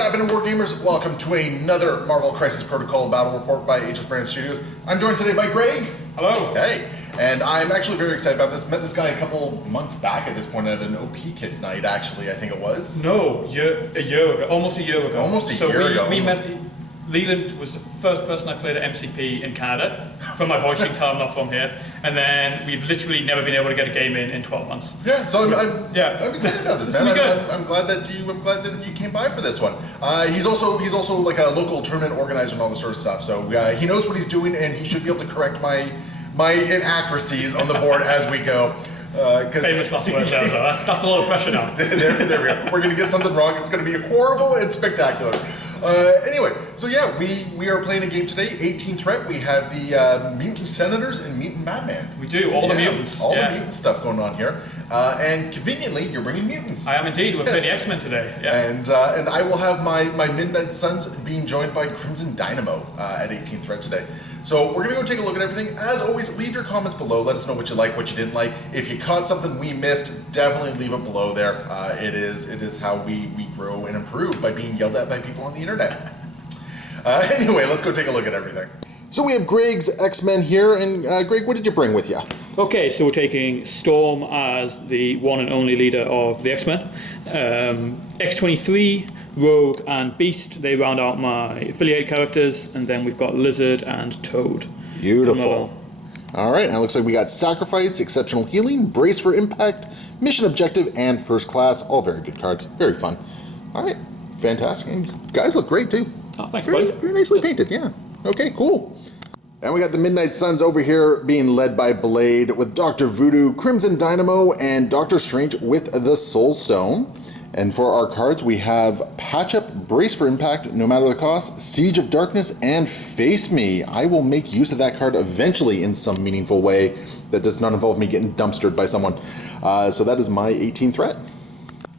happening, Wargamers? Welcome to another Marvel Crisis Protocol Battle Report by Aegis Brand Studios. I'm joined today by Greg. Hello. Hey. And I'm actually very excited about this. Met this guy a couple months back at this point at an OP Kit night, actually, I think it was. No, a year ago. Almost a year ago. Almost a year ago. We met, Leland was the first person I played at MCP in Canada. From my voice, you can tell I'm not from here. And then we've literally never been able to get a game in 12 months. Yeah, so I'm excited about this, man. I'm glad that you came by for this one. He's also like a local tournament organizer and all this sort of stuff. So he knows what he's doing, and he should be able to correct my inaccuracies on the board as we go. Famous last words there, so that's a lot of pressure now. there we go. We're going to get something wrong. It's going to be horrible and spectacular. Anyway, so yeah, we are playing a game today, 18 threat. We have the Mutant Senators and Mutant Madman. We do, all the mutants. All the mutant stuff going on here. And conveniently, you're bringing mutants. I am indeed. We're playing the X-Men today. Yeah. And I will have my Midnight Suns being joined by Crimson Dynamo at 18 threat today. So we're going to go take a look at everything. As always, leave your comments below. Let us know what you like, what you didn't like. If you caught something we missed, definitely leave it below there. It is how we grow and improve, by being yelled at by people on the internet. Anyway, let's go take a look at everything. So we have Greg's X-Men here, and Greg, what did you bring with you? Okay, so we're taking Storm as the one and only leader of the X-Men. X-23, Rogue, and Beast, they round out my affiliate characters, and then we've got Lizard and Toad. Beautiful. All right, now it looks like we got Sacrifice, Exceptional Healing, Brace for Impact, Mission Objective, and First Class. All very good cards. Very fun. All right, fantastic. And you guys look great, too. Oh, thanks, buddy. Very nicely painted, yeah. Okay, cool. And we got the Midnight Suns over here being led by Blade with Dr. Voodoo, Crimson Dynamo, and Doctor Strange with the Soul Stone. And for our cards, we have Patch Up, Brace for Impact, no matter the cost, Siege of Darkness, and Face Me. I will make use of that card eventually in some meaningful way that does not involve me getting dumpstered by someone. So that is my 18 threat.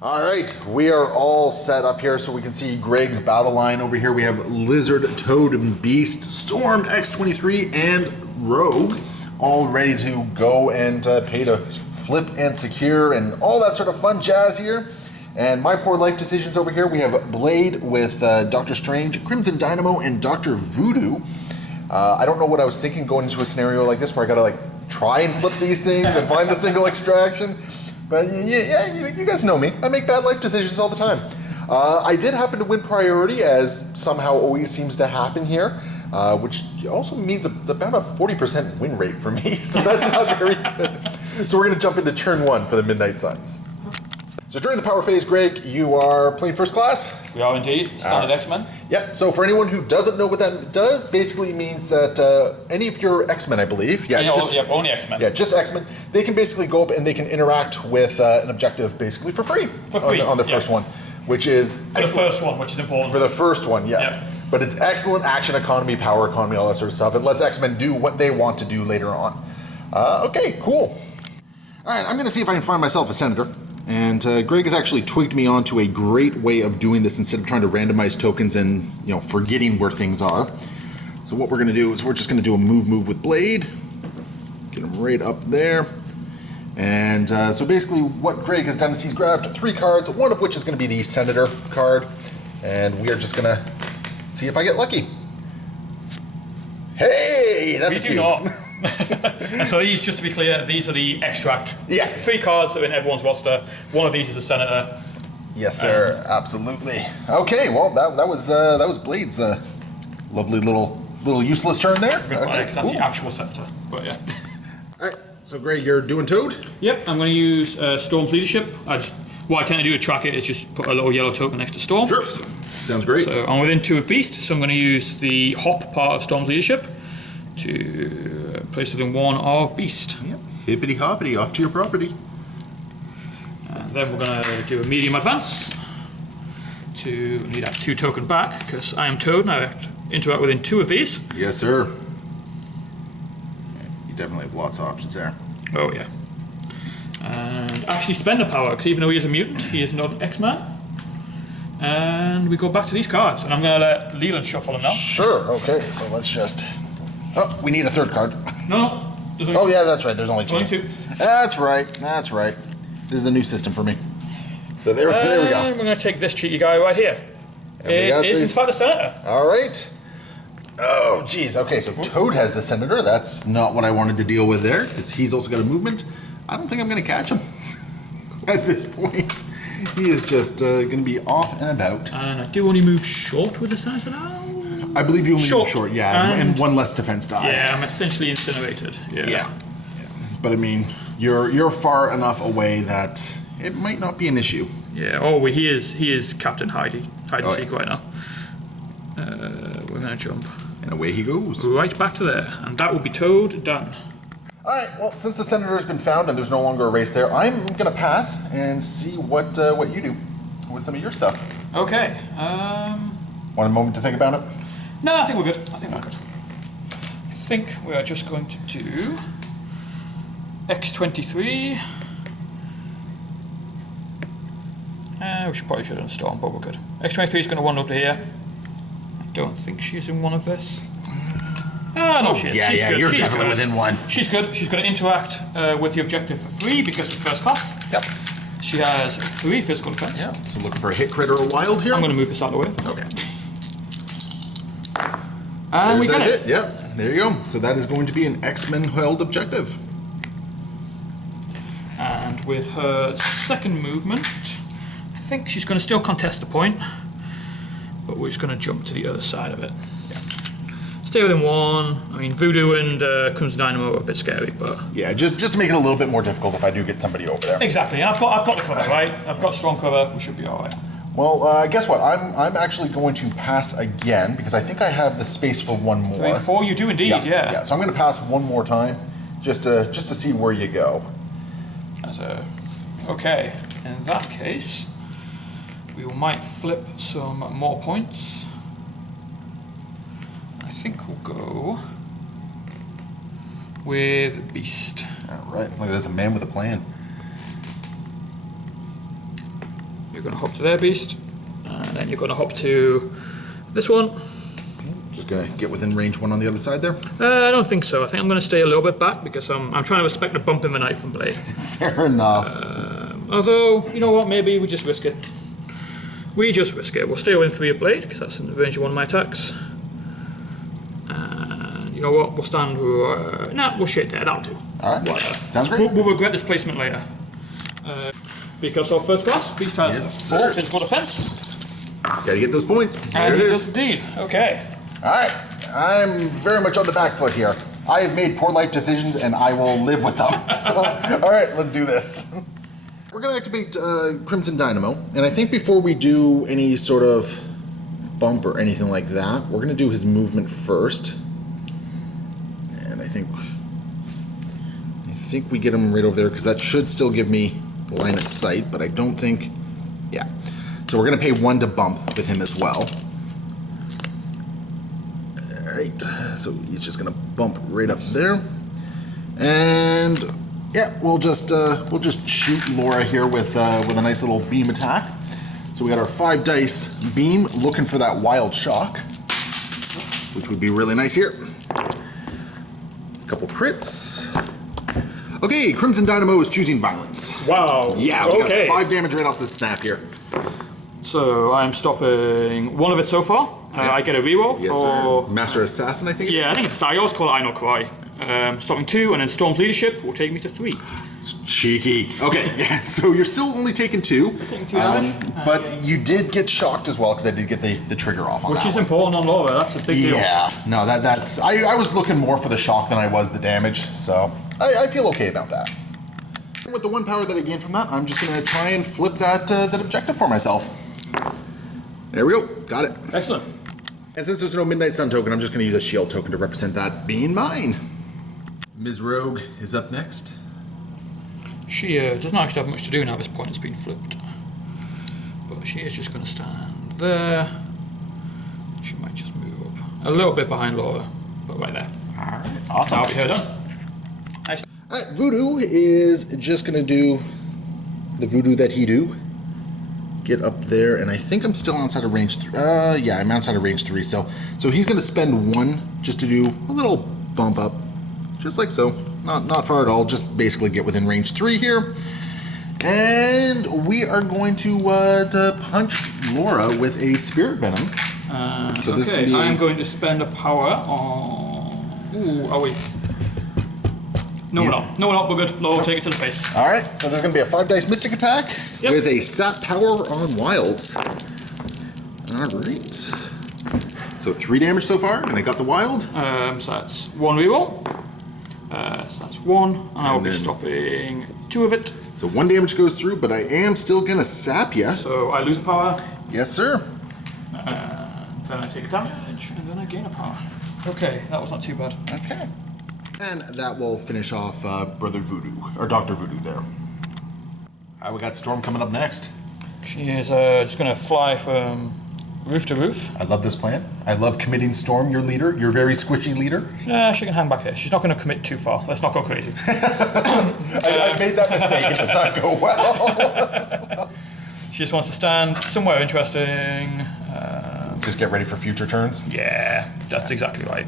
All right, we are all set up here so we can see Greg's battle line over here. We have Lizard, Toad, and Beast, Storm, X-23, and Rogue all ready to go and pay to flip and secure and all that sort of fun jazz here. And my poor life decisions over here, we have Blade with Doctor Strange, Crimson Dynamo, and Dr. Voodoo. I don't know what I was thinking going into a scenario like this where I gotta like try and flip these things and find the single extraction. But yeah, you guys know me. I make bad life decisions all the time. I did happen to win priority, as somehow always seems to happen here, which also means it's about a 40% win rate for me, so that's not very good. So we're gonna jump into turn one for the Midnight Suns. So during the power phase, Greg, you are playing First Class? We are indeed. Standard X-Men. Yep, so for anyone who doesn't know what that does, basically means that any of your X-Men, I believe. Only X-Men. Yeah, just X-Men. They can basically go up and they can interact with an objective basically for free. On the first one, which is... For the first one, which is important. For the first one, yes. Yep. But it's excellent action economy, power economy, all that sort of stuff. It lets X-Men do what they want to do later on. Okay, cool. All right, I'm going to see if I can find myself a Senator. And Greg has actually tweaked me onto a great way of doing this instead of trying to randomize tokens and, forgetting where things are. So what we're going to do is we're just going to do a move with Blade. Get him right up there. And so basically what Greg has done is he's grabbed 3 cards, one of which is going to be the Senator card. And we are just going to see if I get lucky. Hey, that's a cube. We do not. So these, just to be clear, these are the extract. Yeah. 3 cards that are in everyone's roster. One of these is a Senator. Yes, sir. Absolutely. Okay. Well, that was Blade's lovely little useless turn there. Okay, that's the actual Senator. But yeah. All right. So, Greg, you're doing Toad? Yep. I'm going to use Storm's leadership. What I tend to do to track it is just put a little yellow token next to Storm. Sure. Sounds great. So I'm within 2 of Beast, so I'm going to use the hop part of Storm's leadership to place within 1 of Beast. Yep. Hippity hoppity, off to your property. And then we're going to do a medium advance to need that 2 token back because I am Toad and I have to interact within 2 of these. Yes, sir. You definitely have lots of options there. Oh yeah. And actually spend a power because even though he is a mutant, he is not an X-Man. And we go back to these cards, and I'm going to let Leland shuffle them now. Sure. Okay. So let's just. Oh, we need a 3rd card. No. Oh yeah, that's right. There's only 2. Only 2. That's right. That's right. This is a new system for me. So there we go. We're going to take this cheeky guy right here. we got It is, in these- fact, the Senator. All right. Oh, geez. Okay, so Toad has the Senator. That's not what I wanted to deal with there, because he's also got a movement. I don't think I'm going to catch him at this point. He is just going to be off and about. And I do only move short with the Senator now. I believe you only Short. move short, yeah, and one less defense die. Yeah, I'm essentially incinerated. Yeah. But I mean, you're far enough away that it might not be an issue. Yeah. Oh, he is Captain hide and Oh, seek yeah. right now. We're gonna jump And away he goes. right back to there, and that will be Toad done. All right. Well, since the Senator's been found and there's no longer a race there, I'm gonna pass and see what you do with some of your stuff. Okay. Want a moment to think about it? No, I think we're good. I think we are just going to do X23. We probably should have done Storm, but we're good. X23 is going to wander up to here. I don't think she's in one of this. No, she is. Yeah, She's yeah, good. you're She's definitely good. within one. She's good. She's going to interact with the objective for 3 because of first class. Yep. She has 3 physical defense. Yeah. So looking for a hit crit or a wild here. I'm going to move this out of the way. I think. Okay. And we There's got that it. hit. Yep. There you go. So that is going to be an X-Men held objective. And with her second movement, I think she's going to still contest the point, but we're just going to jump to the other side of it. Stay within 1. I mean, Voodoo and Crimson Dynamo are a bit scary, but Yeah. Just to make it a little bit more difficult if I do get somebody over there. exactly. And I've got the cover, right? I've got strong cover. We should be all right. Well, guess what? I'm actually going to pass again because I think I have the space for one more. 3, 4. You do indeed. Yeah. So I'm going to pass one more time, just to see where you go. Okay. In that case, we might flip some more points. I think we'll go with Beast. All right. Look, there's a man with a plan. You're going to hop to there, Beast, and then you're going to hop to this one. Just gonna get within range 1 on the other side there. I don't think so. I think I'm going to stay a little bit back because I'm trying to respect the bump in the night from Blade. Fair enough. Although, you know what, maybe we just risk it. We just risk it. We'll stay within 3 of Blade because that's in the range of 1 of my attacks. And you know what, we'll stand... we'll shit there, that'll do. All right. Whatever. Sounds great. We'll regret this placement later. Because of first class, Beast has Yes, 4 sir. physical defense. Gotta get those points. There And it he is. does indeed. Okay. All right. I'm very much on the back foot here. I have made poor life decisions and I will live with them. So, all right, let's do this. We're going to activate Crimson Dynamo. And I think before we do any sort of bump or anything like that, we're going to do his movement first. And I think we get him right over there because that should still give me line of sight, but I don't think... Yeah. So we're going to pay 1 to bump with him as well. Alright, so he's just gonna bump right up there. And yeah, we'll just shoot Laura here with a nice little beam attack. So we got our 5 dice beam looking for that wild shock, which would be really nice here. A couple crits. Okay, Crimson Dynamo is choosing violence. Wow. Yeah, we Okay. got 5 damage right off the snap here. So I'm stopping 1 of it so far. I get a reroll Yes, for... sir. Master Assassin, I think. it Yeah, I think is. it's... I always call it I Know Karai. Stopping 2, and then Storm's Leadership will take me to 3. Cheeky. Okay, yeah, so you're still only taking 2. Taking 2 damage. But you did get shocked as well because I did get the trigger off on Which that is one. important on Laura, that's a big deal. Yeah, no, that's I was looking more for the shock than I was the damage, so I feel okay about that. With the 1 power that I gained from that, I'm just gonna try and flip that objective for myself. There we go, got it. Excellent. And since there's no Midnight Sun token, I'm just gonna use a shield token to represent that being mine. Ms. Rogue is up next. She doesn't actually have much to do now this point it's been flipped. But she is just going to stand there. She might just move up a little bit behind Laura, but right there. Alright, awesome. That'll be her done. Nice. Alright, Voodoo is just gonna do the voodoo that he do. Get up there, and I think I'm still outside of range 3. Yeah, I'm outside of range 3 still. So he's gonna spend 1 just to do a little bump up, just like so. Not far at all, just basically get within range 3 here. And we are going to punch Laura with a Spirit Venom. So this okay, can be I am going to spend a power on... Ooh, are we? No, we're not. No, we're not. We're good. Laura, take it to the face. All right, so there's going to be a 5-dice Mystic attack Yep. with a Sap Power on Wilds. All right. So 3 damage so far, and I got the Wild. So that's 1 reroll. So that's 1, and I'll be then- stopping 2 of it. So 1 damage goes through, but I am still going to sap you. So I lose a power, Yes, sir. then I take a damage, and then I gain a power. Okay, that was not too bad. Okay. And that will finish off Brother Voodoo, or Dr. Voodoo there. All right, we got Storm coming up next. She is just going to fly from roof to roof. I love this plan. I love committing Storm, your leader, your very squishy leader. Yeah, she can hang back here. She's not going to commit too far. Let's not go crazy. I've made that mistake. It does not go well. She just wants to stand somewhere interesting. Just get ready for future turns. Yeah, that's exactly right.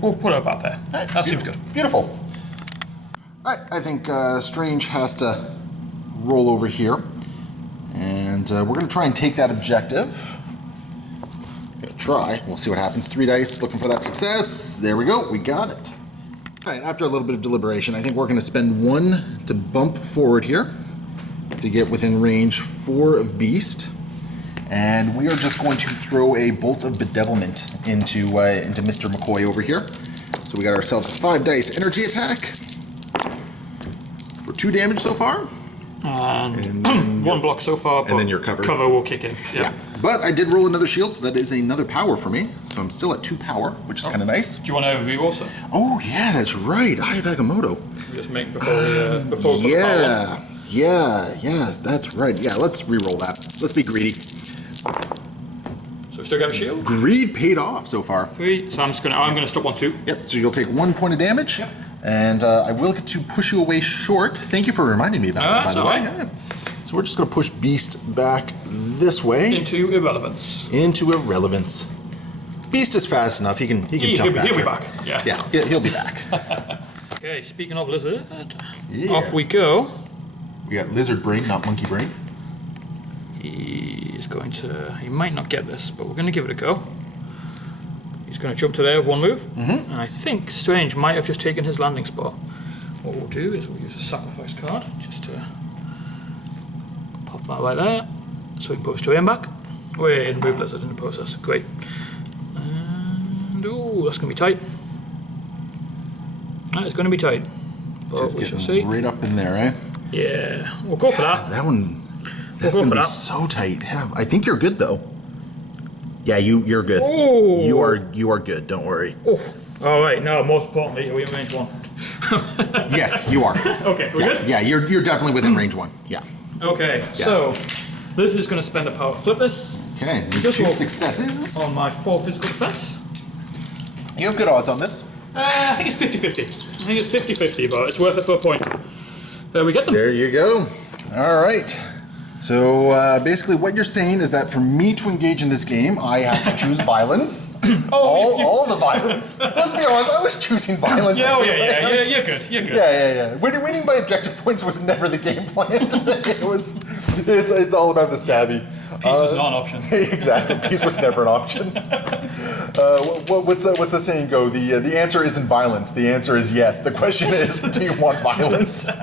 We'll put her about there. That seems good. Beautiful. All right, I think Strange has to roll over here. And we're going to try and take that objective. Gonna try. We'll see what happens. 3 dice, looking for that success. There we go. We got it. All right, after a little bit of deliberation, I think we're going to spend 1 to bump forward here to get within range 4 of Beast. And we are just going to throw a Bolts of Bedevilment into Mr. McCoy over here. So we got ourselves a 5-dice energy attack for 2 damage so far. And 1 block so far, but then you're covered. cover will kick in. Yeah. But I did roll another shield, so that is another power for me. So I'm still at 2 power, which is kind of nice. Do you want to reroll, sir? Oh, yeah, that's right. I have Agamotto. Just make before we put the power on. Yeah, that's right. Yeah, let's re-roll that. Let's be greedy. So we still got a shield. Greed paid off so far. 3. So I'm gonna stop 1, 2. Yep, so you'll take 1 point of damage. Yep. And I will get to push you away short. Thank you for reminding me about that, by That's the all way. right. Yeah. So we're just going to push Beast back this way Into irrelevance. into irrelevance. Beast is fast enough. He can jump back. He'll be here. back. Yeah. Yeah, he'll be back. Okay, speaking of lizard, Yeah. off we go. We got Lizard Brain, not Monkey Brain. He is going to... He might not get this, but we're going to give it a go. He's going to jump to there with 1 move. And I think Strange might have just taken his landing spot. What we'll do is we'll use a sacrifice card just to pop that right there. So we can put his terrain back. We're in move lizard in the process. Great. And ooh, that's going to be tight. That is going to be tight. But Just we shall getting see. right up in there, eh? Yeah, we'll go for that. That one, that's We'll going go to for be that. so tight. Yeah, I think you're good, though. Yeah, you're good. Ooh. You are good. Don't worry. Oh, all right. No, most importantly, are we in range 1? Yes, you are. Okay, we're good? Yeah, you're definitely within range 1. Yeah. Okay, so this is going to spend a power to flip this Okay, Just 2 roll. successes. on my 4 physical defense. You have good odds on this. I think it's 50-50. I think it's 50-50, but it's worth it for a point. There we get them. There you go. All right. So basically, what you're saying is that for me to engage in this game, I have to choose violence. all the violence. Let's be honest, I was choosing violence. Yeah, anyway. you're good. You're good. Yeah. Winning by objective points was never the game plan. It's all about the stabby. Peace was not an option. Exactly. Peace was never an option. What's the saying go? The answer isn't violence. The answer is yes. The question is, do you want violence?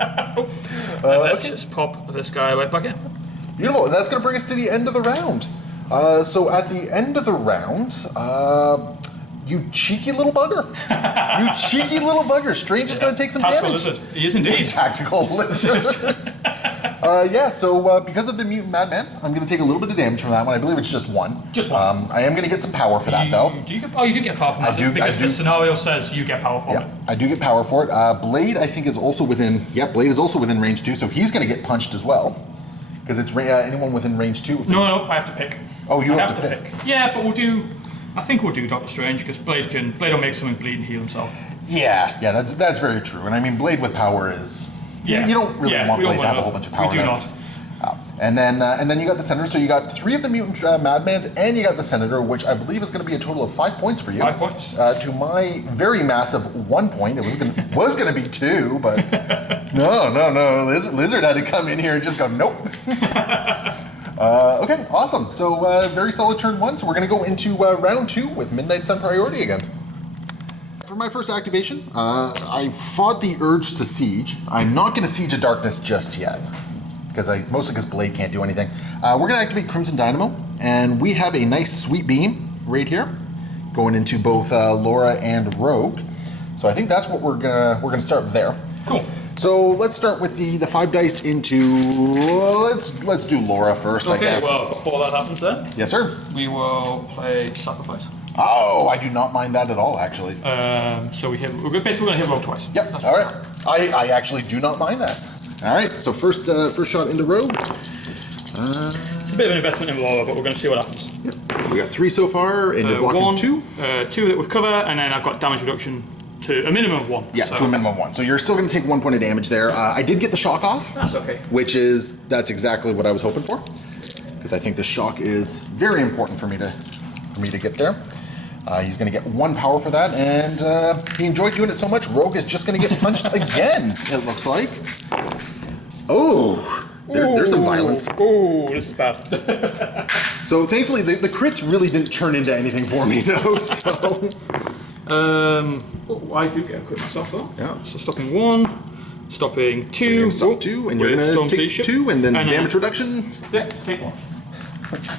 Let's just pop this guy right back in. Beautiful. And that's going to bring us to the end of the round. So at the end of the round, you cheeky little bugger. You cheeky little bugger. Strange is going to take some Tactical damage. lizard. He is indeed. Tactical lizard. So because of the mutant madman, I'm going to take a little bit of damage from that one. I believe it's just 1. Just 1. I am going to get some power for that, though. You do get power from that. do- Because I do. the scenario says you get power from Yeah, it. I do get power for it. Blade, I think, is also within. Yeah, Blade is also within range 2, so he's going to get punched as well. Because it's anyone within range 2. No, I have to pick. Oh, you I have to pick. Yeah, but we'll do... I think we'll do Doctor Strange, because Blade will make someone bleed and heal himself. Yeah, that's very true. And I mean, Blade with power is. You don't really want we don't Blade to have a whole bunch of power. We do there. not. And then you got the Senator, so you got 3 of the mutant madmans, and you got the Senator, which I believe is going to be a total of 5 points for you. 5 points. To my very massive 1 point, it was going to be 2, but no. Lizard had to come in here and just go nope. Okay, awesome. So very solid turn 1. So we're going to go into round 2 with Midnight Sun priority again. For my first activation, I fought the urge to siege. I'm not going to siege a darkness just yet, mostly because Blade can't do anything. We're going to activate Crimson Dynamo, and we have a nice sweet beam right here, going into both Laura and Rogue. So I think that's what we're gonna start there. Cool. So let's start with the 5 dice into. Let's do Laura first. I guess. Well, before that happens, then Yes, sir. we will play Sacrifice. Oh, I do not mind that at all, actually. So we're basically going to hit roll twice. Yep. That's All what right. I actually do not mind that. All right. So first shot into Rogue. It's a bit of an investment in Laura, but we're going to see what happens. Yep. So we got 3 so far, and you're blocking 1, 2. 2 that with cover, and then I've got damage reduction to a minimum of 1. Yeah, so to a minimum of 1. So you're still going to take 1 point of damage there. I did get the shock off. That's okay. That's exactly what I was hoping for, because I think the shock is very important for me to get there. He's going to get 1 power for that, and he enjoyed doing it so much. Rogue is just going to get punched again. It looks like. Oh, there's some violence. Oh, this is bad. So thankfully, the crits really didn't turn into anything for me, though. So. I do get a crit myself though. Yeah. So stopping 1, stopping 2. Stop 2, and you're with going to Storm take Leadership. 2, and then damage reduction. Yeah, take 1.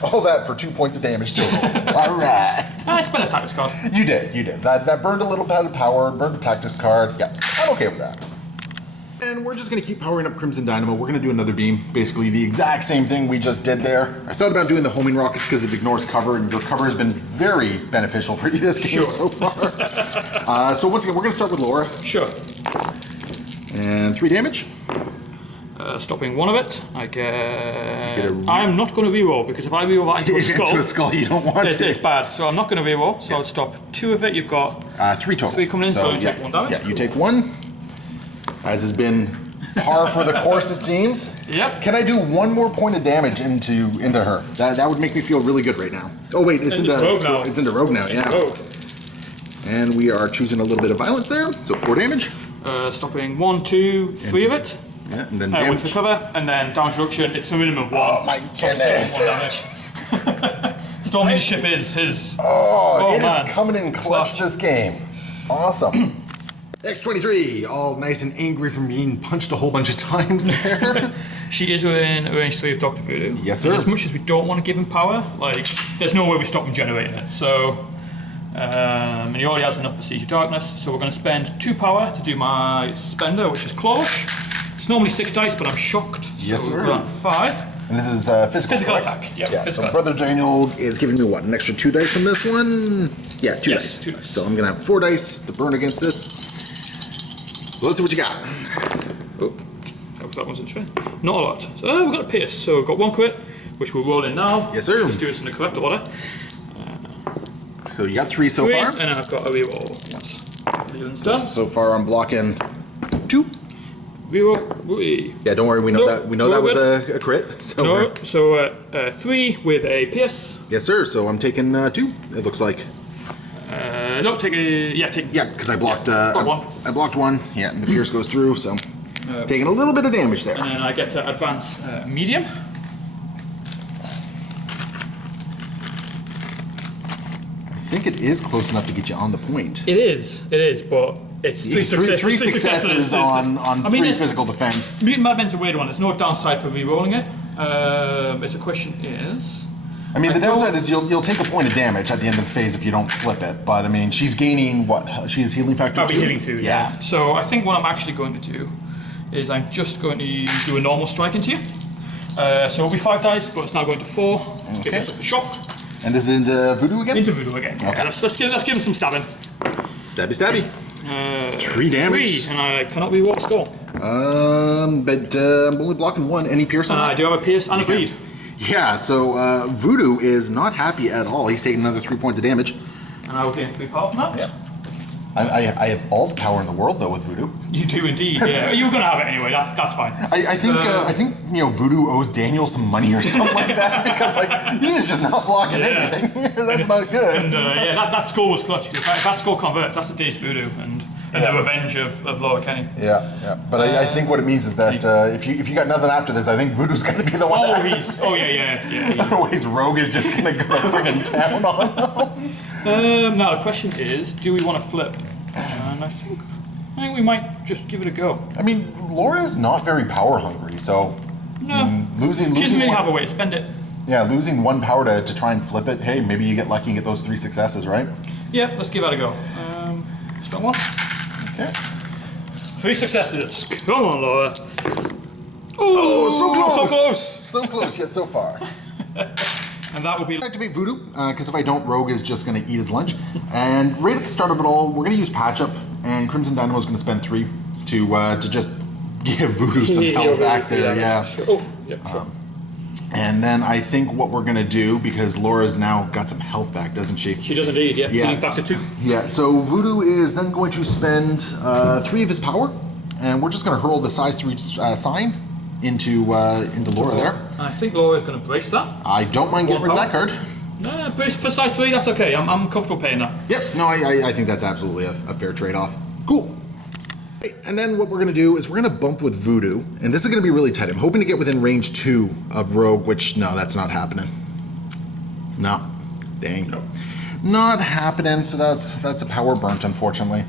All that for 2 points of damage total. All right. I spent a tactics card. You did. That burned a little bit of power, burned a tactics card. Yeah, I'm okay with that. And we're just going to keep powering up Crimson Dynamo. We're going to do another beam. Basically the exact same thing we just did there. I thought about doing the homing rockets because it ignores cover, and your cover has been very beneficial for you this game so far. So once again, we're going to start with Laura. Sure. And 3 damage. Stopping 1 of it, I get. I am not going to reroll, because if I reroll that into a skull, Into a skull, you don't want to. it's bad. So I'm not going to reroll. So I'll stop 2 of it. You've got 3 total. 3 coming in, so you take 1 damage. Yeah, you take 1. As has been par for the course, it seems. Yep. Can I do 1 more point of damage into her? That would make me feel really good right now. Oh wait, it's into Rogue now. It's into Rogue now. Yeah. Rogue. And we are choosing a little bit of violence there, so 4 damage. Stopping 1, 2, 3 of it. Yeah, and then With damage. the cover, and then damage reduction. It's a minimum of 1. Oh my So it's taking goodness. 1 damage. Storm Leadership is his. Oh, it man. is coming in clutch Clutch. this game. Awesome. X23, all nice and angry from being punched a whole bunch of times there. She is within range 3 of Dr. Voodoo. Yes, And sir. as much as we don't want to give him power, there's no way we stop him generating it. So, and he already has enough for Siege of Darkness. So we're going to spend 2 power to do my spender, which is Clash. It's normally 6 dice, but I'm shocked. Yes, so sir. we're at 5. And this is physical correct? attack. Yep, Yeah, physical so attack. Brother Daniel is giving me what, an extra 2 dice from this one? Yeah, 2 Yes, dice. 2 dice. So I'm going to have 4 dice to burn against this. So let's see what you got. Oh, that one's interesting. Not a lot. So we've got a Pierce. So we've got 1 crit, which we'll roll in now. Yes, sir. Let's do this in the correct order. So you got 3 so 3, far. and then I've got a reroll. That's Leland's done. So far I'm blocking 2. Reroll. Whee. Yeah, don't worry, we know Nope, that was we're a crit. So No, we're- so 3 with a Pierce. yes, sir. So I'm taking 2. It looks like. No, take a. Yeah, take. Yeah, because I blocked. Block 1. I blocked 1. Yeah, and the pierce goes through. So taking a little bit of damage there. And then I get to advance medium. I think it is close enough to get you on the point. It is, but it's 3 successes. Three successes on I mean, 3 it's- physical defense. Mutant Madman's a weird one. There's no downside for re-rolling it. It's a question is. I mean, the don't- downside is you'll take a point of damage at the end of the phase if you don't flip it. But I mean, she's gaining what? She has healing factor. I'll be 2? hitting 2. Yeah. So I think what I'm actually going to do is I'm just going to do a normal strike into you. So it'll be 5 dice, but it's now going to 4. Okay. Give us the shock. And this is into voodoo again. Into voodoo again. Okay. Yeah, let's give him some stabbing. Stabby, stabby. 3 damage. 3, and I cannot re-roll a skull. But I'm only blocking 1. Any pierce on I that? do have a pierce and a bleed. Yeah. So voodoo is not happy at all. He's taking another 3 points of damage. And I will gain 3 power from that. Yeah. I have all the power in the world though with voodoo. You do indeed, yeah. You're going to have it anyway, that's fine. I think voodoo owes Daniel some money or something like that because he is just not blocking Yeah. anything. That's not good. And that skull was clutch, because if that skull converts, that's a dazed voodoo. And And the revenge of Laura Kenny. Yeah. But I think what it means is that if you got nothing after this, I think Voodoo's going to be the one. Otherwise, Rogue is just going to go to friggin' town on them. Now the question is, do we want to flip? And I think we might just give it a go. I mean, Laura's not very power hungry, so losing She doesn't really one, have a way to spend it. yeah, losing 1 power to try and flip it. Hey, maybe you get lucky and get those 3 successes, right? Yeah, let's give that a go. Spend 1. Okay. 3 successes. Come on, Laura. Oh, So close. So close, yet so far. And that will be. I activate Voodoo, because if I don't, Rogue is just going to eat his lunch. And right at the start of it all, we're going to use Patch Up, and Crimson Dynamo is going to spend 3 to just give Voodoo some health back there. Yeah. Sure. Oh, yeah, sure. And then I think what we're going to do, because Laura's now got some health back, doesn't she? She does indeed, yeah. Healing factor 2. Yeah, so Voodoo is then going to spend 3 of his power, and we're just going to hurl the size 3 sign into Laura there. I think Laura is going to brace that. I don't mind getting rid of that card. No, brace for size 3, that's okay. I'm comfortable paying that. Yep, no, I think that's absolutely a fair trade-off. Cool. And then what we're going to do is we're going to bump with Voodoo, and this is going to be really tight. I'm hoping to get within range 2 of Rogue, which, no, that's not happening. No. Dang. Nope. Not happening, so that's a power burnt, unfortunately.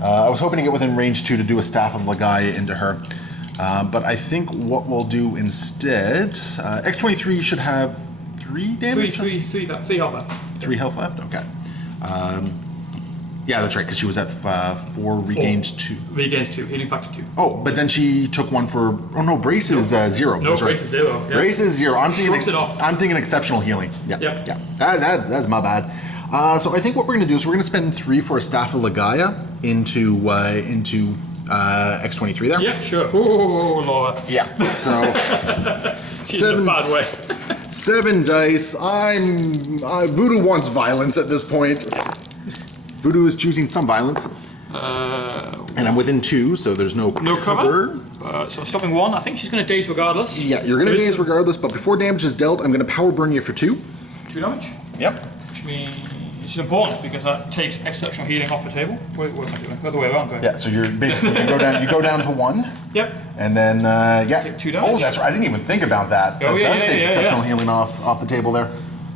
I was hoping to get within range 2 to do a Staff of Lagaia into her. But I think what we'll do instead, X23 should have 3 damage? 3 health left. 3 health left? Okay. Yeah, that's right, because she was at 4, regains 2. Regains 2, healing factor 2. Oh, but then she took 1 for. Oh no, brace is 0. No, that's brace right. is 0. Yeah. Brace is 0. Shrugs it off. I'm thinking exceptional healing. Yeah. Yep. Yeah. That's my bad. So I think what we're going to do is we're going to spend 3 for a Staff of Lagaia into X23 there. Yeah, sure. Oh, Laura. Yeah. So She's in a bad way. 7 dice. Voodoo wants violence at this point. Voodoo is choosing some violence. And I'm within 2, so there's no cover. So stopping 1. I think she's going to daze regardless. Yeah, you're going to daze regardless, but before damage is dealt, I'm going to power burn you for 2. 2 damage. Yep. Which means it's important because that takes exceptional healing off the table. What am I doing? Other way around, going. Yeah, so you're basically you go down to 1. Yep. And then Take 2 damage. Oh, that's right. I didn't even think about that. Oh, That yeah, does take yeah, exceptional healing off the table there.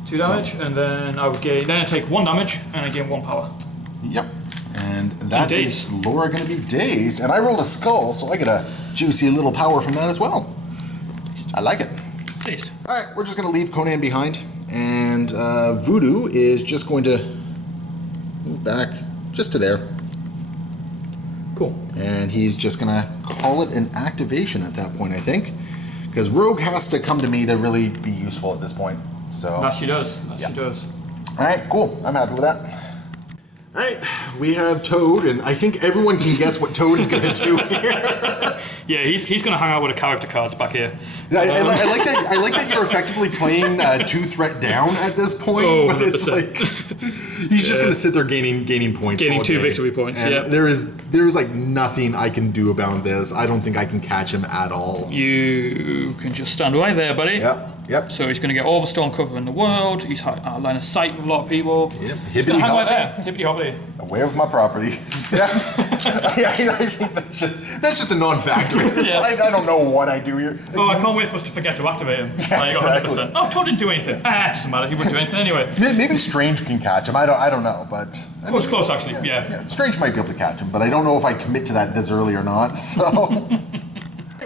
2 damage, and then I would gain. Then I take 1 damage, and I gain 1 power. Yep. And that is dazed. Laura going to be dazed, and I rolled a skull, so I get a juicy little power from that as well. I like it. Dazed. All right, we're just going to leave Conan behind, and Voodoo is just going to move back just to there. Cool. And he's just going to call it an activation at that point, I think. Because Rogue has to come to me to really be useful at this point. So. That she does. She does. All right, cool. I'm happy with that. All right, we have Toad, and I think everyone can guess what Toad is going to do here. Yeah, he's going to hang out with the character cards back here. Yeah, I like that. I like that you're effectively playing 2 threat down at this point. Oh, but it's 100%. like he's just going to sit there gaining points. Gaining all 2 day. victory points. And Yeah. there is like nothing I can do about this. I don't think I can catch him at all. You can just stand right there, buddy. Yep. So he's going to get all the storm cover in the world. He's out line of sight with a lot of people. Yep. He's going to hang right Hippity-hoppity. there. Hippity hoppity. Away of my property. Yeah. I think that's just a non-factor. Yeah. I don't know what I do here. Oh, I can't wait for us to forget to activate him. Yeah, You got exactly. 100%. Oh, Todd didn't do anything. It doesn't matter. He wouldn't do anything anyway. Maybe Strange can catch him. I don't know, but Oh, it's close actually. Yeah. Strange might be able to catch him, but I don't know if I commit to that this early or not. So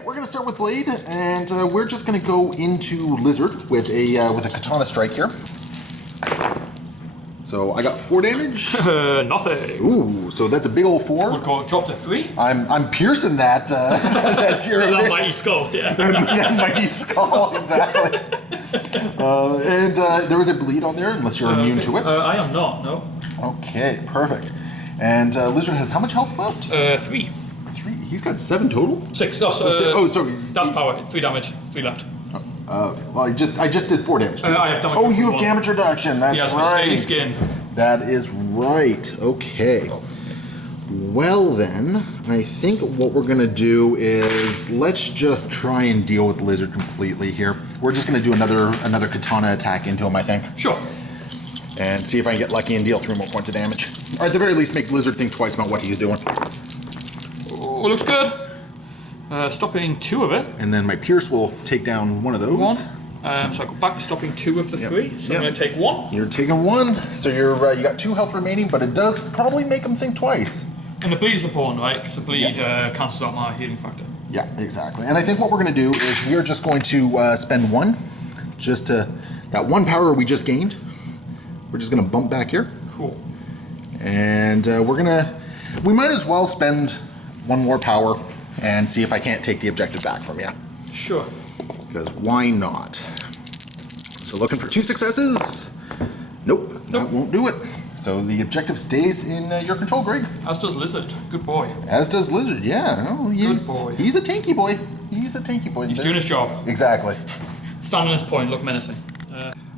we're gonna start with Blade, and we're just gonna go into Lizard with a Katana Strike here. So I got 4 damage. Nothing. Ooh, so that's a big old 4. Would go drop to 3. I'm piercing that. That's your That mighty skull. Yeah. that mighty skull, exactly. And there was a bleed on there, unless you're immune to it. I am not. No. Okay, perfect. And Lizard has how much health left? 3. 3. He's got 7 total. 6. Oh, sorry. That's power. 3 damage. 3 left. Well, I just did 4 damage. I have damage. Oh, you have one. damage reduction. That's Yes, right. steady skin. That is right. Okay. Well then, I think what we're gonna do is let's just try and deal with Lizard completely here. We're just gonna do another Katana attack into him, I think, Sure. and see if I can get lucky and deal 3 more points of damage. Or at the very least, make Lizard think twice about what he's doing. Oh, looks good. Stopping 2 of it. And then my Pierce will take down one of those. 1. So I go back, stopping 2 of the 3. So I'm going to take 1. You're taking 1, so you got 2 health remaining, but it does probably make them think twice. And the bleed is important, right? Because the bleed cancels out my healing factor. Yeah, exactly. And I think what we're going to do is we are just going to spend 1, just to that 1 power we just gained. We're just going to bump back here. Cool. And we might as well spend 1 more power and see if I can't take the objective back from you. Sure. Because why not? So looking for 2 successes. Nope, that won't do it. So the objective stays in your control, Greg. As does Lizard. Good boy. As does Lizard, yeah. No, Good boy. He's a tanky boy. He's a tanky boy. He's doing his job. Exactly. Stand on his point, look menacing.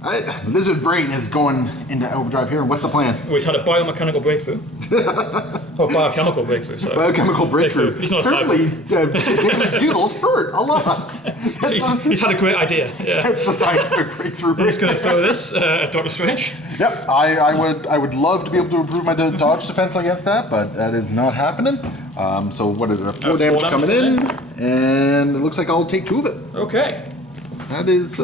Alright, Lizard Brain is going into overdrive here. What's the plan? Oh, he's had a biomechanical breakthrough. Biochemical breakthrough, sorry. Biochemical breakthrough. He's not a Apparently, cyborg. Bugles hurt a lot. He's had a great idea. Yeah. That's the scientific breakthrough. He's going to throw this at Doctor Strange. Yep, I would love to be able to improve my dodge defense against that, but that is not happening. So what is it? 4 damage coming in, and it looks like I'll take 2 of it. Okay. That is.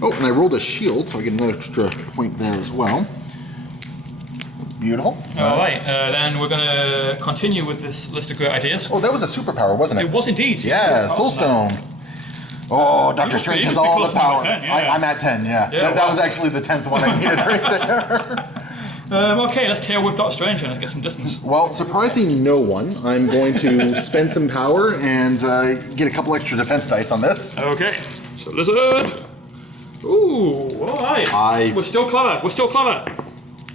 Oh, and I rolled a shield, so I get an extra point there as well. Beautiful. All right, then we're going to continue with this list of great ideas. Oh, that was a superpower, wasn't it? It was indeed. Yeah, Soul Stone. Oh, Doctor Strange has all the power. 10, yeah. I'm at 10, yeah. That was actually the 10th one I needed right there. Okay, let's tail whip Doctor Strange and let's get some distance. Well, surprising no one, I'm going to spend some power and get a couple extra defense dice on this. Okay, so Lizard. Ooh, all right. We're still clever. We're still clever.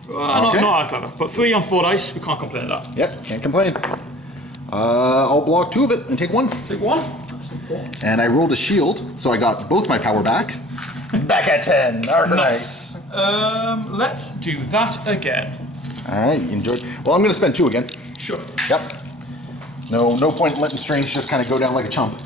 Okay. Not clever, but 3 on 4 dice. We can't complain at that. Yep, can't complain. I'll block 2 of it and take 1. Take 1. That's important. And I rolled a shield, so I got both my power back. Back at 10. All right. Nice. Let's do that again. All right, you enjoyed. Well, I'm going to spend 2 again. Sure. Yep. No point in letting Strange just kind of go down like a chump.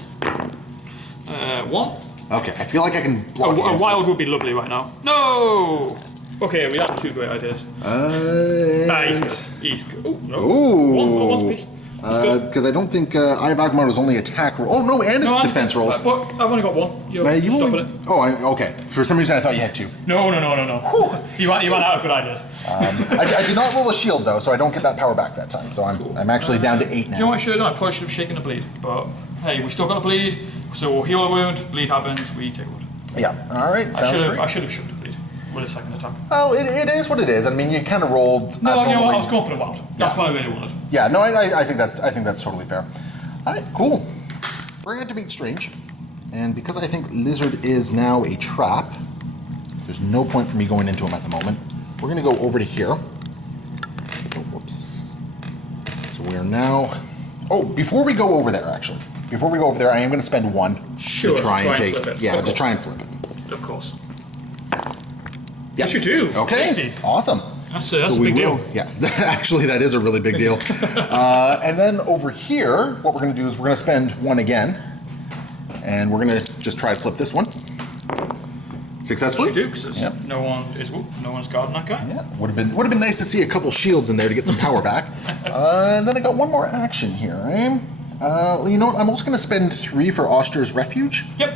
1. Okay, I feel like I can block A against wild this. would be lovely right now. No! Okay, we have 2 great ideas. He's good. He's good. Oh, no. Ooh. One piece. That's good. Because I don't think Eye of Agamotto's only attack roll. Oh, no, and it's defense rolls. But I've only got 1. You're You stopping only, it. oh, okay. For some reason, I thought you had 2. No. You ran out of good ideas. I did not roll a shield, though, so I don't get that power back that time. So I'm actually down to 8 now. Do you know what I should have done? I probably should have shaken the bleed. But hey, we still got a bleed. So we'll heal a wound, bleed happens, we take a wound. Yeah, all right, sounds great. I should have shook the bleed with a second attack. Well, it is what it is. I mean, you kind of rolled. No, you know what? I was abnormally. going for the wild. That's what I really wanted. Yeah, no, I think that's totally fair. All right, cool. We're going to meet Strange, and because I think Lizard is now a trap, there's no point for me going into him at the moment. We're going to go over to here. Oh, whoops. So we are now. Oh, before we go over there, actually. Before we go over there, I am going to spend 1 Sure, to try and flip take. it. Yeah, Of to course. try and flip it. Of course. Yeah. Yes, you do. Okay. Tasty. Awesome. That's So a we big deal. will- Yeah, actually, that is a really big deal. And then over here, what we're going to do is we're going to spend 1 again, and we're going to just try to flip this one successfully. You do, because Yep. no one's guarding that guy. Yeah, would have been nice to see a couple shields in there to get some power back. And then I got 1 more action here. You know what? I'm also going to spend 3 for Oster's Refuge. Yep.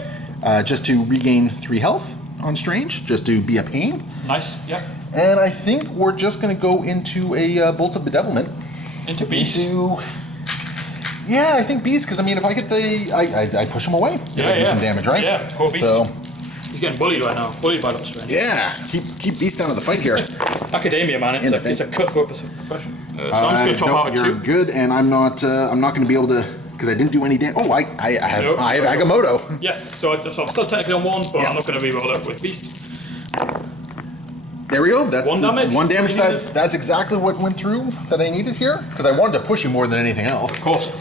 Just to regain 3 health on Strange, just to be a pain. Nice. Yep. And I think we're just going to go into a Bolt of Bedevilment. Into beast. Yeah, I think beast, because I mean, if I get I push him away. If I do some damage, right? Yeah, poor beast. So, He's getting bullied right now. Bullied by Doctor Strange. yeah, keep beast out of the fight here. Academia, man. It's a cutthroat profession. So I'm just going to top No, out at you're 2. good, and I'm not going to be able to, because I didn't do any damage. Oh, I have Nope. I have Agamotto. Yes, so I'm still technically on 1, but Yeah. I'm not going to reroll it with beast. There we go. That's 1 damage? 1 damage. What you needed? That's exactly what went through that I needed here, because I wanted to push you more than anything else. Of course.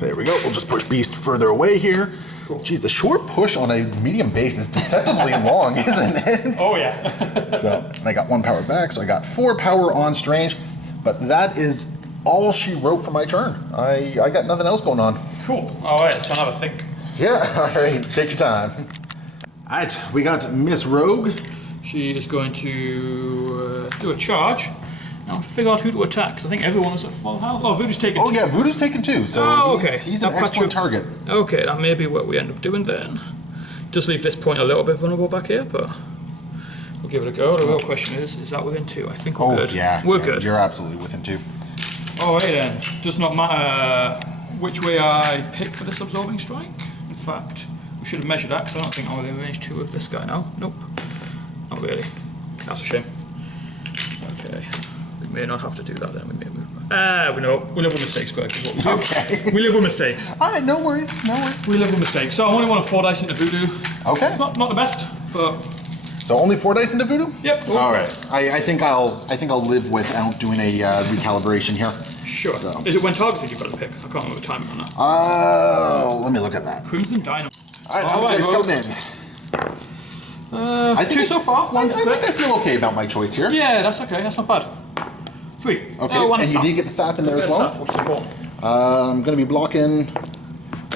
There we go. We'll just push beast further away here. Cool. Geez, the short push on a medium base is deceptively long, isn't it? Oh yeah. So I got 1 power back, so I got 4 power on Strange, but that is all she wrote for my turn. I got nothing else going on. Cool. All right, let's try and have a think. Yeah, all right, take your time. All right, we got Miss Rogue. She is going to do a charge Now to figure out who to attack, because I think everyone is at full health. Oh, Voodoo's taken Oh two. yeah, Voodoo's taken 2, so he's an That puts excellent you- target. Okay, that may be what we end up doing then. Does leave this point a little bit vulnerable back here, but we'll give it a go. The real question is that within 2? I think we're good. Yeah, We're yeah, good. You're absolutely within 2. Alright then, does not matter which way I pick for this absorbing strike. In fact, we should have measured that, because I don't think I'm within range 2 of this guy now. Nope, not really. That's a shame. Okay, we may not have to do that then, we may move back. We know, we live with mistakes, Greg, is what we do. Okay. We live with mistakes. Alright, no worries, no worries. We live with mistakes. So I only want to 4 dice into Voodoo. Okay. Not the best, but So only 4 dice into Voodoo? yep. All right. I think I'll live without doing a recalibration here. Sure. So. Is it when targeted you've got to pick? I can't remember the timing on that. Let me look at that. Crimson Dynamo. All right, how many dice well, coming in? I think 2 so far. I think I feel okay about my choice here. Yeah, that's okay. That's not bad. 3. Okay, One and is you sap. did get the sap in there as well? Which is important. I'm going to be blocking.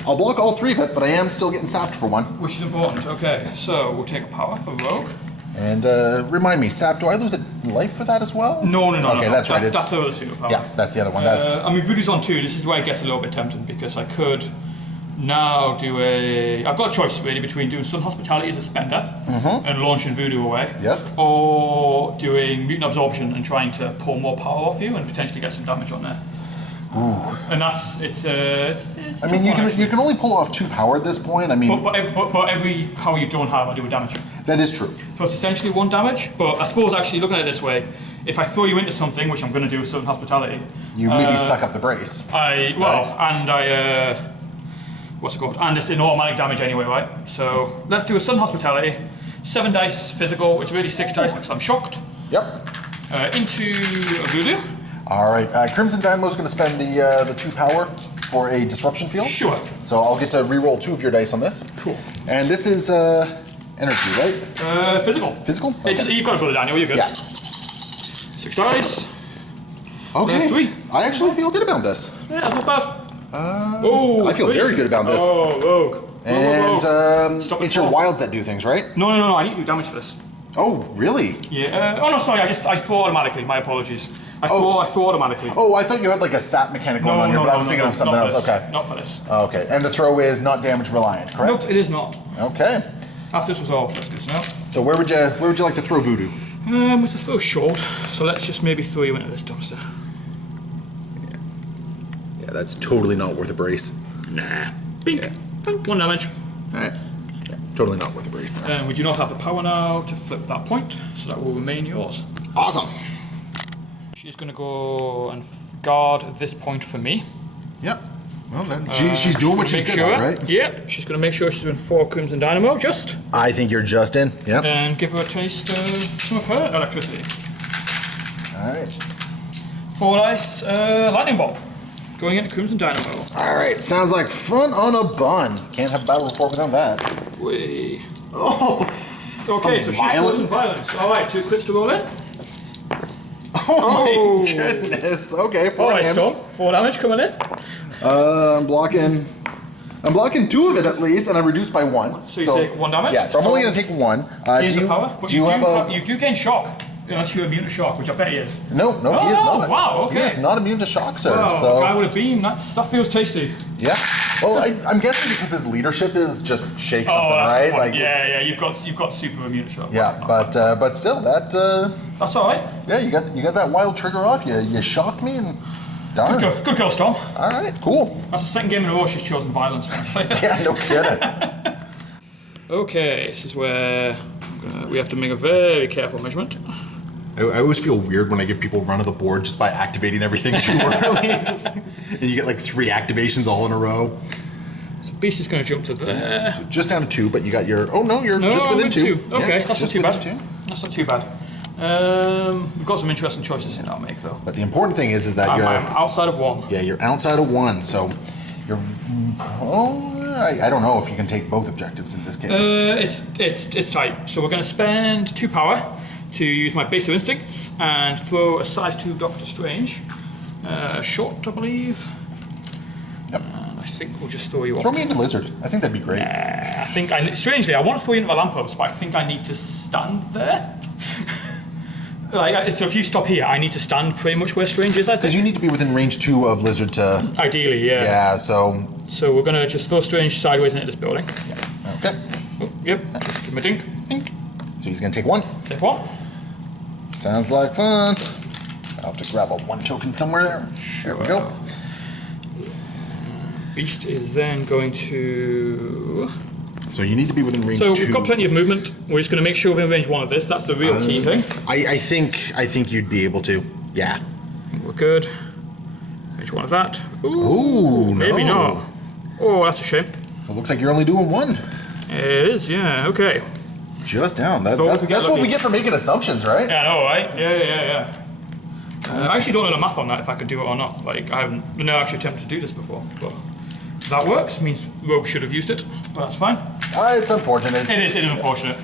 I'll block all 3 of it, but I am still getting sapped for 1. Which is important. Okay, so we'll take a power for Rogue. And remind me, sap, do I lose a life for that as well? No. Okay, that's right. That's the other superpower. Yeah, that's the other one. That's I mean, Voodoo's on 2. This is where it gets a little bit tempting because I could now do a. I've got a choice really between doing Sun Hospitality as a spender and launching Voodoo away. Yes. Or doing Mutant Absorption and trying to pull more power off you and potentially get some damage on there. Ooh. And that's it's I mean, you can only pull off 2 power at this point. I mean, but every power you don't have, I do a damage. that is true. So it's essentially 1 damage. But I suppose actually looking at it this way, if I throw you into something, which I'm going to do with Southern Hospitality, You maybe suck up the brace. What's it called? And it's in automatic damage anyway, right? So let's do a Southern Hospitality. 7 dice physical. It's really 6 dice because I'm shocked. Yep. Into a Voodoo. All right. Crimson Dynamo's going to spend the 2 power for a disruption field. Sure. So I'll get to re-roll 2 of your dice on this. Cool. And this is energy, right? Physical. Physical? You've got to put it down. You're good. Yeah. 6 dice. Okay. 3. I actually feel good about this. Yeah, that's not bad. I feel 3. very good about this. Oh, Rogue. And Stop it it's your fall. wilds that do things, right? No. I need to do damage for this. Oh, really? Yeah. Oh no, sorry. I thought automatically. My apologies. I thought automatically. Oh, I thought you had like a sap mechanic going on here, but I was thinking of something not else. for this. Okay. Not for this. Okay. And the throw is not damage reliant, correct? Nope, it is not. Okay. After this was all, let's do this now. So where would you like to throw Voodoo? It's a throw short, so let's just maybe throw you into this dumpster. Yeah, that's totally not worth a brace. Nah. Bink. Bink. 1 damage. All right. Yeah, totally not worth a brace. And we do not have the power now to flip that point, so that will remain yours. Awesome. She's going to go and guard this point for me. Yep. Well then, she's doing what she's Make good sure, at, right? Yeah, she's going to make sure she's doing 4 Crimson Dynamo, just. I think you're just in. Yep. And give her a taste of some of her electricity. All right. 4 dice, lightning bolt. Going into Crimson Dynamo. All right. Sounds like fun on a bun. Can't have a battle report without that. Whee. Oh. Okay, some so she's causing violence. Alright, 2 crits to roll in. Oh my goodness. Okay. 4 Alright, damage. Storm. 4 damage coming in. I'm blocking 2 of it at least, and I reduced by 1. So you take 1 damage? Yeah. So I'm only gonna take 1. Here's the power. But do you have a? you do gain shock. Unless you're immune to shock, which I bet he is. No, he is not. Wow, He okay. is not immune to shock, sir. Oh, so guy with a beam, that feels tasty. yeah. Well, I'm guessing because his leadership is just shake something, Oh, that's a right? good point. Like Yeah, you've got super immune to shock. yeah, but still that That's alright. yeah, you got that wild trigger off. You shocked me and darn. Good kill, Storm. All right, cool. That's the second game in a row she's chosen violence. Yeah, no kidding. Okay, this is where we have to make a very careful measurement. I always feel weird when I give people run of the board just by activating everything too early. And you get like 3 activations all in a row. So Beast is going to jump to there. So just down to 2, but you got your. Oh no, you're No, just I'm within with 2. 2. Okay, Yeah, that's not just too bad. within 2. That's not too bad. We've got some interesting choices in our make though. But the important thing is that I'm you're outside of 1. yeah, you're outside of 1, so you're. Oh, I don't know if you can take both objectives in this case. It's tight. So we're going to spend 2 power to use my base of instincts and throw a size 2 Doctor Strange. Short, I believe. Yep. And I think we'll just throw you off. Throw me into lizard. I think that'd be great. I think strangely, I want to throw you into the lamppost, but I think I need to stand there. Like, so if you stop here, I need to stand pretty much where Strange is, I Because think. you need to be within range 2 of Lizard to... Ideally, yeah. Yeah, so... So we're going to just throw Strange sideways into this building. Okay. Oh, yep, just give him a dink. So he's going to take 1. Take one. Sounds like fun. I'll have to grab a 1 token somewhere there. There we go. Beast is then going to... So you need to be within range So 2. we've got plenty of movement. We're just going to make sure we're in range 1 of this. That's the real key thing. I think you'd be able to. Yeah. I think we're good. Range 1 of that. Ooh, Maybe no. not. Oh, that's a shame. It looks like you're only doing 1. It is, yeah, okay. Just down. That, So that- we get that's what lucky. we get for making assumptions, right? Yeah, I know, right? Yeah. I actually don't know the math on that, if I could do it or not. Like, I haven't been actually attempted to do this before, but if that works. Means Rogue should have used it, but that's fine. It's unfortunate. It is unfortunate.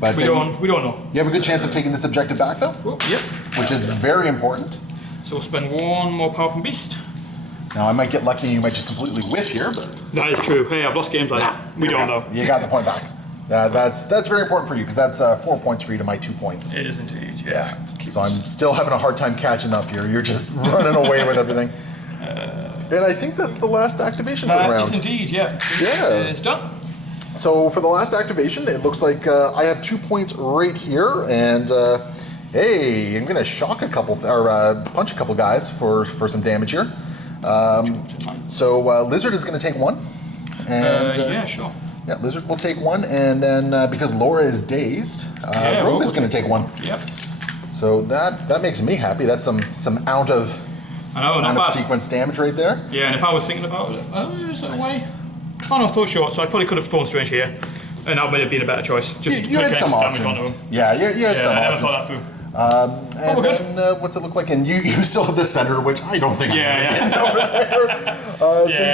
But We don't know. you have a good chance of taking this objective back, though, Oh, yep. which is very important. So we'll spend 1 more power from Beast. Now, I might get lucky and you might just completely whiff here, but That is true. Hey, I've lost games like that. We don't know. you got the point back. That's very important for you, because that's 4 points for you to my 2 points. It is indeed, yeah. So I'm still having a hard time catching up here. You're just running away with everything. And I think that's the last activation for the That round. is indeed, yeah. Yeah. It's done. So for the last activation, it looks like I have 2 points right here, and hey, I'm gonna shock a couple or punch a couple guys for some damage here. So Lizard is gonna take 1, and Yeah, sure. yeah, Lizard will take 1, and then because Laura is dazed, Yeah, Rogue Rogue is gonna take 1. Yep. So that makes me happy. That's some out of I know, not bad. sequence damage right there. Yeah, and if I was thinking about it, is that a way? Oh no, I thought short, so I probably could have thrown Strange here. And that would have been a better choice. Just You had click some extra damage options. onto him. Yeah, you had Yeah, some I never options. thought that through. And we're good. then what's it look like? And you still have the center, which I don't think. Yeah,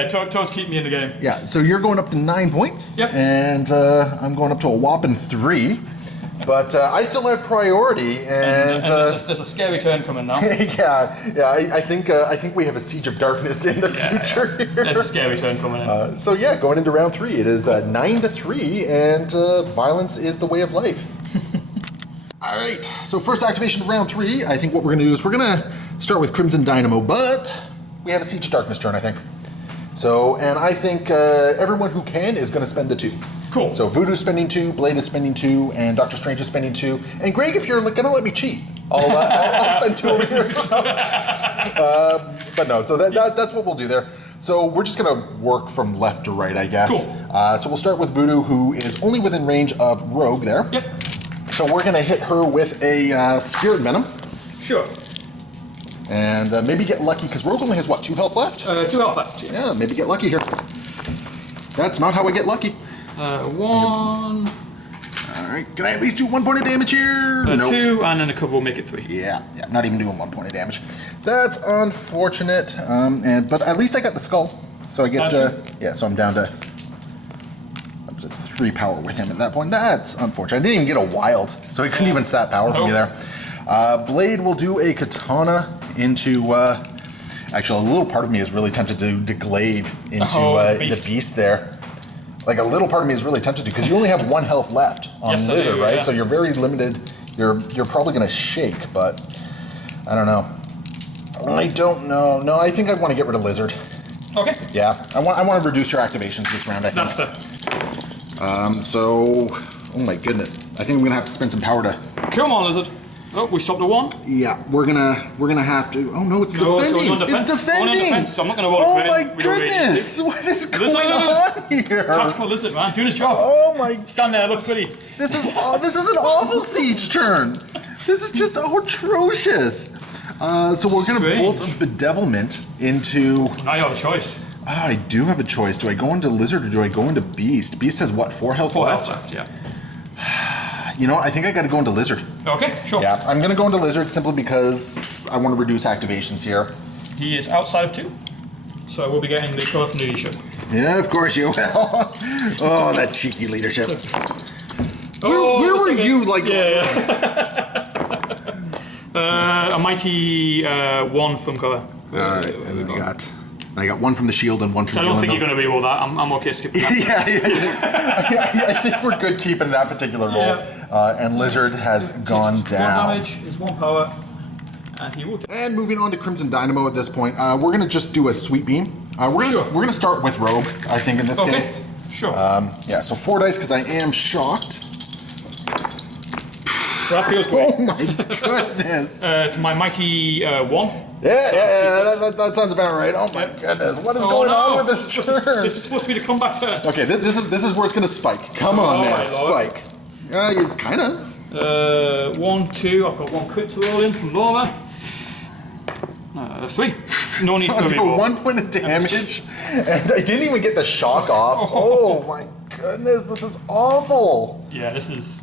Toads keep me in the game. Yeah. So you're going up to 9 points. Yep. And I'm going up to a whopping 3. But I still have priority, and There's a scary turn coming now. I think we have a Siege of Darkness in the future here. There's a scary turn coming in. So yeah, going into round 3, it is 9-3, and violence is the way of life. All right. So first activation of round 3. I think what we're going to do is we're going to start with Crimson Dynamo, but we have a Siege of Darkness turn, I think. So, and I think everyone who can is going to spend the 2. Cool. So Voodoo's spending 2, Blade is spending 2, and Doctor Strange is spending 2. And Greg, if you're going to let me cheat, I'll spend 2 over here. But no, so that's what we'll do there. So we're just going to work from left to right, I guess. Cool. So we'll start with Voodoo, who is only within range of Rogue there. Yep. So we're going to hit her with a Spirit Venom. Sure. And maybe get lucky, because Rogue only has, what, 2 health left? 2 health left. Yeah. Yeah, maybe get lucky here. That's not how I get lucky. 1, All right, can I at least do 1 point of damage here? Nope. 2, and then the cover will make it 3. Yeah, not even doing 1 point of damage. That's unfortunate, but at least I got the skull. So I get, so I'm down to up to 3 power with him at that point. That's unfortunate. I didn't even get a wild, so he couldn't even sat power from me there. Blade will do a katana into, actually a little part of me is really tempted to glaive into the beast there. Like a little part of me is really tempted to, because you only have 1 health left on Yes, I Lizard, do, right? yeah. So you're very limited. You're probably gonna shake, but I don't know. I don't know. No, I think I want to get rid of Lizard. Okay. Yeah, I want to reduce your activations this round, I think. That's fair. So, oh my goodness, I think I'm gonna have to spend some power to. Come on, Lizard. Oh, we stopped at 1. Yeah, we're gonna have to. Oh no, it's No, it's defending. only on defense. It's defending. Only on defense, so I'm not gonna roll Oh credit. my We don't really need goodness, what is going Lizard. on here? Tactical Lizard, man. Doing his job. Oh my. Stand there, look pretty. This is an awful siege turn. This is just atrocious. So we're gonna Strange. bolt of bedevilment into. Now you have a choice. I do have a choice. Do I go into Lizard or do I go into Beast? Beast has what, 4 health 4 left? health left, yeah. You know, I think I got to go into Lizard. Okay, sure. Yeah, I'm gonna go into Lizard simply because I want to reduce activations here. He is outside of 2, so we'll be getting the colour from the leadership. Yeah, of course you will. Oh, that cheeky leadership. Where were you? Like, A mighty 1 from colour. all right, and then we got And I got one from the shield and one from So I don't think you're going to re-roll that. I'm okay skipping that. I think we're good keeping that particular roll. Yeah. And Lizard has gone down. 1 damage is 1 power, and he will. And moving on to Crimson Dynamo at this point, we're gonna just do a sweet beam. We're gonna start with Rogue, I think, in this case. Sure. Yeah, so 4 dice because I am shocked. That feels great. Oh my goodness. It's my mighty 1. Yeah, that sounds about right. Oh my goodness, what is going on with this turn? This is supposed to be the comeback turn. Okay, this is where it's gonna spike. Come on now, spike. You kinda. 1, 2. I've got 1 crit to roll in from Laura. 3. No need for a reroll. 1 point of damage, and I didn't even get the shock off. Oh my goodness, this is awful. Yeah, this is.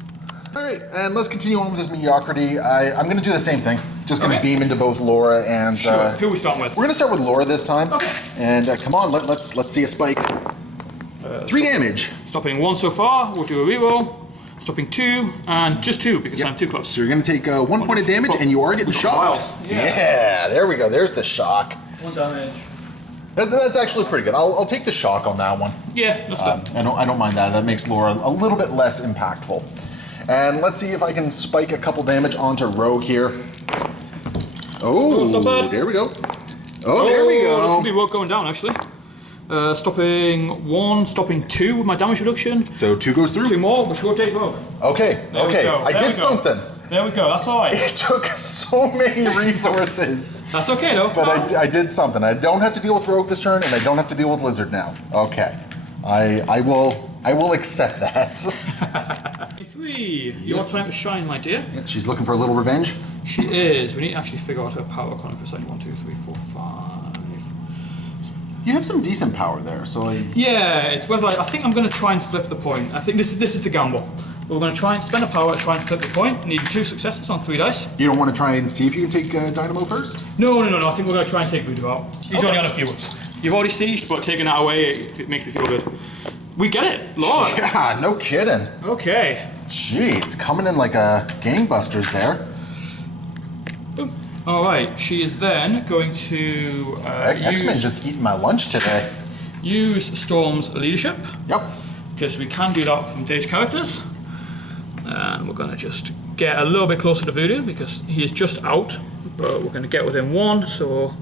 All right, and let's continue on with this mediocrity. I'm going to do the same thing. Just going to beam into both Laura and. Sure. Who are we starting with? We're going to start with Laura this time. Okay. And come on, let's see a spike. 3 damage. Stopping 1 so far. We'll do a reroll. Stopping 2 and just 2 because I'm too close. So you're going to take 1 point of damage, and you are getting shocked. Yeah, there we go. There's the shock. 1 damage. That's actually pretty good. I'll take the shock on that one. Yeah, that's fine. I don't mind that. That makes Laura a little bit less impactful. And let's see if I can spike a couple damage onto Rogue here. Oh, not bad. there we go. Oh, there we go. That's going to be Rogue going down, actually. Stopping 1, stopping 2 with my damage reduction. So 2 goes through. 2 more, which will take Rogue. Okay, okay. I did something. There we go, that's alright. It took so many resources. That's okay, though. But I did something. I don't have to deal with Rogue this turn, and I don't have to deal with Lizard now. Okay. I will accept that. 3. Your time to shine, my dear. She's looking for a little revenge. She is. We need to actually figure out her power column for a second. 1, 2, 3, 4, 5. You have some decent power there, so Yeah, it's whether I think I'm going to try and flip the point. I think this is the gamble. We're going to try and spend a power, try and flip the point. Need 2 successes on 3 dice. You don't want to try and see if you can take Dynamo first? No. I think we're going to try and take Voodoo out. He's only on a few. You've already sieged, but taking that away, it makes me feel good. We get it, Lord. Yeah, no kidding. Okay. Jeez, coming in like a gangbusters there. Boom. All right. She is then going to X-Men just eating my lunch today. use Storm's leadership. Yep. Because we can do that from Dave's characters. And we're going to just get a little bit closer to Voodoo because he is just out. But we're going to get within 1, so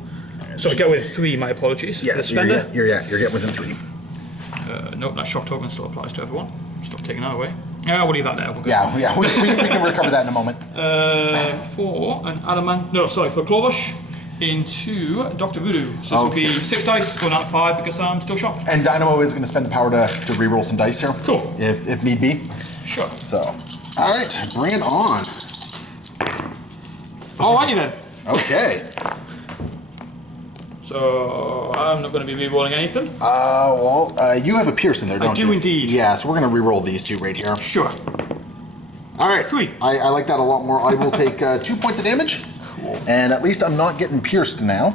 get within 3. My apologies. Yeah, so you're getting within 3. Nope, that shock token still applies to everyone. Stop taking that away. Yeah, we'll leave that there. Yeah, we can recover that in a moment. For an adamant, for Clovish into Dr. Voodoo. So this will be 6 dice going out of 5 because I'm still shocked. And Dynamo is going to spend the power to re-roll some dice here. Cool. If need be. Sure. So, all right, bring it on. Alrighty then. Okay. So I'm not going to be re-rolling anything. You have a Pierce in there, don't you? I do indeed. Yeah, so we're going to re-roll these 2 right here. Sure. All right. 3. I like that a lot more. I will take 2 points of damage. Cool. And at least I'm not getting pierced now.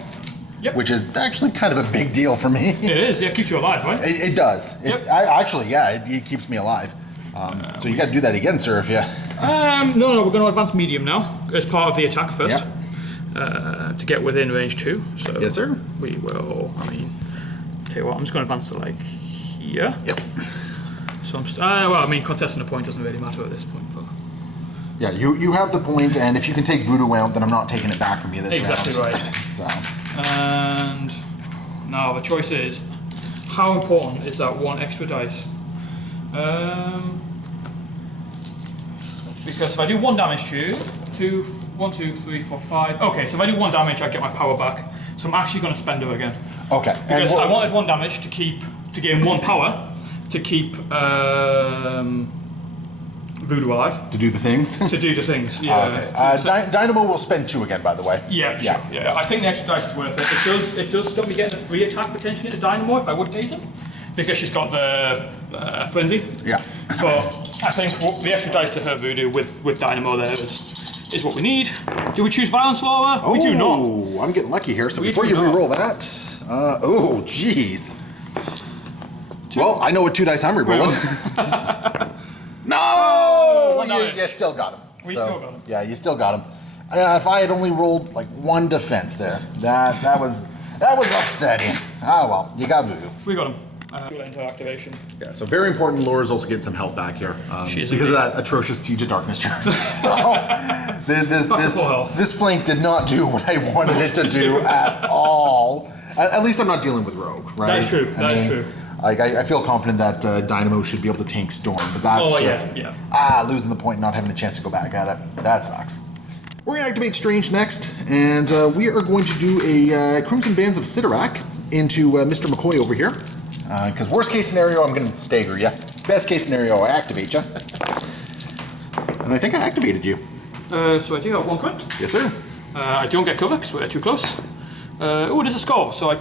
Yep. Which is actually kind of a big deal for me. It is. Yeah, it keeps you alive, right? It does. Yep. It keeps me alive. So you got to do that again, sir, if you... No, we're going to advance medium now as part of the attack first. Yep. To get within range 2. So Yes, sir. We will, tell you what, I'm just going to advance to like here. Yep. So contesting a point doesn't really matter at this point. But Yeah, you have the point, and if you can take Voodoo out, then I'm not taking it back from you this exactly round. right. So. And now the choice is, how important is that 1 extra dice? Because if I do 1 damage to you, 1, 2, 3, 4, 5. Okay, so if I do 1 damage, I get my power back. So I'm actually going to spend her again. Okay. Because I wanted 1 damage to gain 1 power to keep Voodoo alive. To do the things? To do the things, yeah. Okay. Dynamo will spend 2 again, by the way. Yeah, sure. Yeah. I think the extra dice is worth it. It does stop me getting a free attack potentially into Dynamo if I would daze him. Because she's got the frenzy. Yeah. But I think the extra dice to her Voodoo with Dynamo there is what we need. Do we choose Violence, Laura? We do not. Oh, I'm getting lucky here. So We before do you not. re-roll that, jeez. Well, I know what 2 dice I'm re-rolling. No! You still got him. Still got him. Yeah, you still got him. If I had only rolled like 1 defense there, that was That was upsetting. Oh well, you got Voodoo. We got him. Into activation. Yeah, so very important. Laura's also getting some health back here She is because of indeed. that atrocious Siege of Darkness turn. So full health. this flank did not do what I wanted it to do at all. At least I'm not dealing with Rogue, right? That is true. That is true. Like I feel confident that Dynamo should be able to tank Storm, but that's losing the point, and not having a chance to go back at it. That sucks. We're gonna activate Strange next, and we are going to do a Crimson Bands of Sidorak into Mr. McCoy over here. Because worst case scenario, I'm going to stagger you. Best case scenario, I activate you. And I think I activated you. So I do have 1 crit. Yes, sir. I don't get cover because we're too close. Oh, there's a skull. So I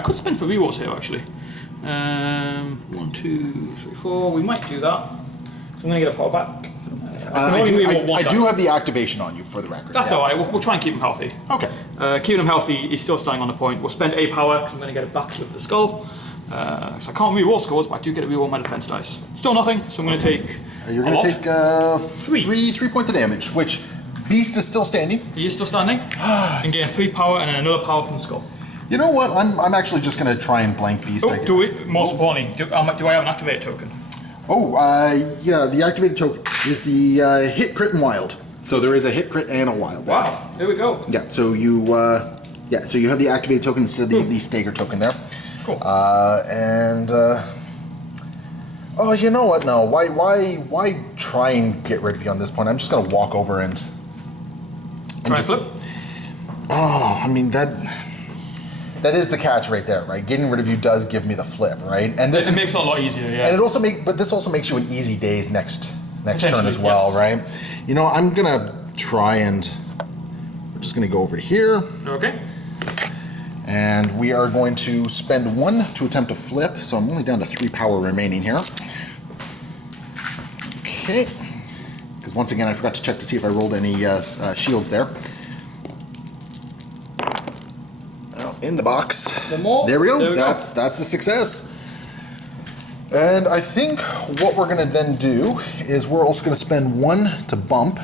could spin for rerolls here actually. 1, 2, 3, 4. We might do that. So I'm going to get a power back. I do have the activation on you for the record. That's all right. We'll try and keep him healthy. Okay. Keeping him healthy, he's still standing on the point. We'll spend a power because I'm going to get it back with the skull. So I can't reroll skulls, but I do get to reroll my defense dice. Still nothing, so I'm going to take. You're going to take 3 points of damage, which Beast is still standing. He is still standing. And gain 3 power and then another power from the skull. You know what? I'm actually just going to try and blank Beast. Most importantly, do I have an activated token? Yeah, the activated token is the hit, crit, and wild. So there is a hit, crit, and a wild. There. Wow, there we go. Yeah, so you have the activated token instead of the stagger token there. Cool. Oh, you know what? No, why try and get rid of you on this point? I'm just gonna walk over and Try and flip. Oh, I mean that is the catch right there, right? Getting rid of you does give me the flip, right? And this It makes it a lot easier, yeah. and this also makes you an easy days next turn as Potentially, well, yes. right? You know, I'm gonna try and we're just gonna go over here. Okay. And we are going to spend 1 to attempt to flip, so I'm only down to 3 power remaining here. Okay. Because once again, I forgot to check to see if I rolled any shields there. Oh, in the box. There we go. That's a success. And I think what we're going to then do is we're also going to spend 1 to bump.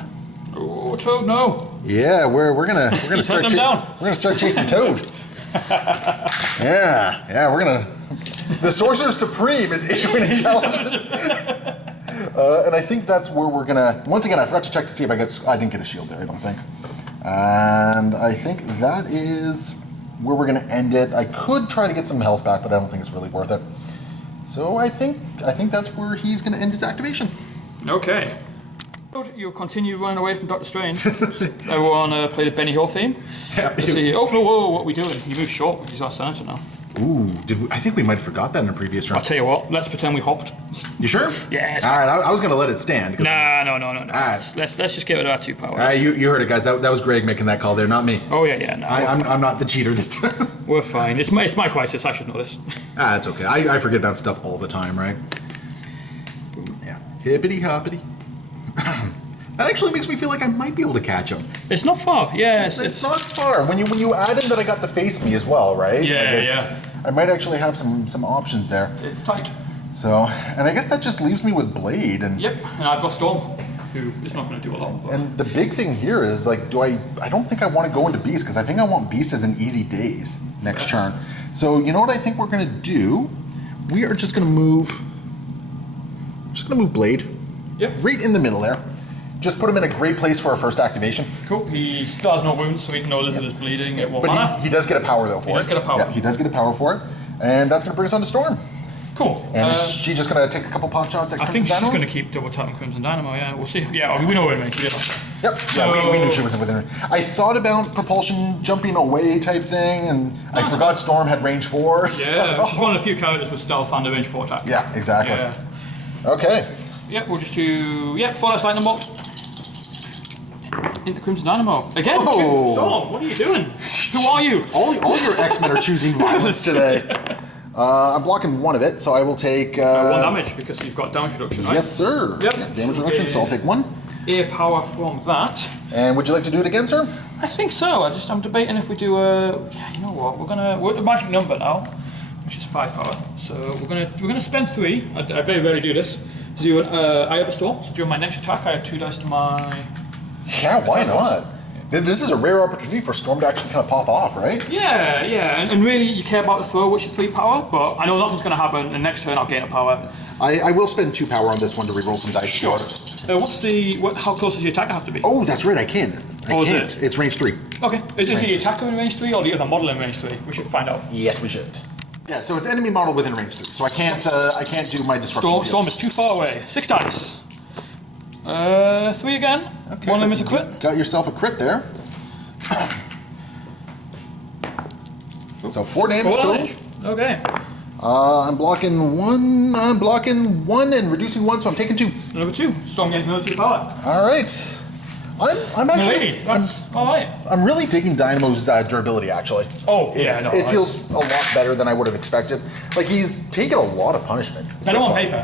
Oh, Toad, no. Yeah, we're gonna start hunting him down. we're gonna start chasing Toad. Yeah, we're gonna. The Sorcerer Supreme is issuing a challenge, and I think that's where we're gonna. Once again, I forgot to check to see if I didn't get a shield there. I don't think, and I think that is where we're gonna end it. I could try to get some health back, but I don't think it's really worth it. So I think that's where he's gonna end his activation. Okay. You'll continue running away from Doctor Strange. Everyone play the Benny Hill theme. Yeah. Let's see. Oh, whoa, what are we doing? He moved short because he's our senator now. Ooh, I think we might have forgot that in a previous I'll round. tell you what, let's pretend we hopped. You sure? Yes. All right, I was gonna let it stand. Nah, no. right. Let's just get rid of our 2 powers. You heard it, guys. That was Greg making that call there, not me. Oh yeah, no. I'm not the cheater this time. We're fine. It's my crisis. I should know this. It's okay. I forget about stuff all the time, right? Yeah. Hippity hoppity. That actually makes me feel like I might be able to catch him. It's not far. Yeah, It's not far. When you add in that I got the face me as well, right? Yeah. I might actually have some options there. It's tight. So, and I guess that just leaves me with Blade and. Yep, and I've got Storm, who is not going to do a lot. But And the big thing here is like, I don't think I want to go into Beast because I think I want Beast as an easy days next turn. So you know what I think we're gonna do? We are just gonna move. Blade. Yep. Right in the middle there. Just put him in a great place for our first activation. Cool. He still has no wounds, so even though Lizard is bleeding, it won't But matter. he does get a power though for it. He does get a power. Yeah, he does get a power for it. And that's gonna bring us on to Storm. Cool. And is she just gonna take a couple pot shots at I Crimson think she's Dynamo? going to keep double tapping Crimson Dynamo, yeah, we'll see. Yeah, we know where it means. Yep. Yeah, we knew she wasn't within her. I thought about propulsion jumping away type thing, and I forgot Storm had range 4. Yeah, so- she's one of the few characters with stealth and a range 4 attack. Yeah, exactly. Yeah. Okay. Yep, we'll just do, Forest Lightning Bolt. Into Crimson Dynamo. Again, Oh. Storm, what are you doing? Who are you? All your X-Men are choosing violence today. I'm blocking 1 of it, so I will take... 1 damage, because you've got damage reduction, right? Yes, sir. Yep. Yeah, damage reduction, so I'll take 1. Air power from that. And would you like to do it again, sir? I think so. I'm debating if we do a. Yeah, you know what? We're at the magic number now, which is 5 power. So we're gonna spend 3. I very rarely do this. To do I have a storm. So during my next attack, I add 2 dice to my. Yeah, why not? This is a rare opportunity for Storm to actually kind of pop off, right? Yeah, and really you care about the throw, which is 3 power, but I know nothing's going to happen, and next turn I'll gain a power. I will spend 2 power on this one to reroll some dice. Sure. How close does the attacker have to be? Oh, that's right, I can. I Is can't. it? It's range 3. Okay. Is the attacker in range 3 or the other model in range 3? We should find out. Yes, we should. Yeah, so it's enemy model within range 3, so I can't do my disruption. Storm is too far away. 6 dice. 3 again. Okay, One of them is a crit. Got yourself a crit there. So 4 damage 4 total. damage. Okay. I'm blocking 1. I'm blocking 1 and reducing 1, so I'm taking 2. Another 2. Storm gains another 2 power. All right. I'm actually. Milady, that's alright. I'm really digging Dynamo's durability, actually. Oh, It feels a lot better than I would have expected. Like, he's taken a lot of punishment. Better on paper.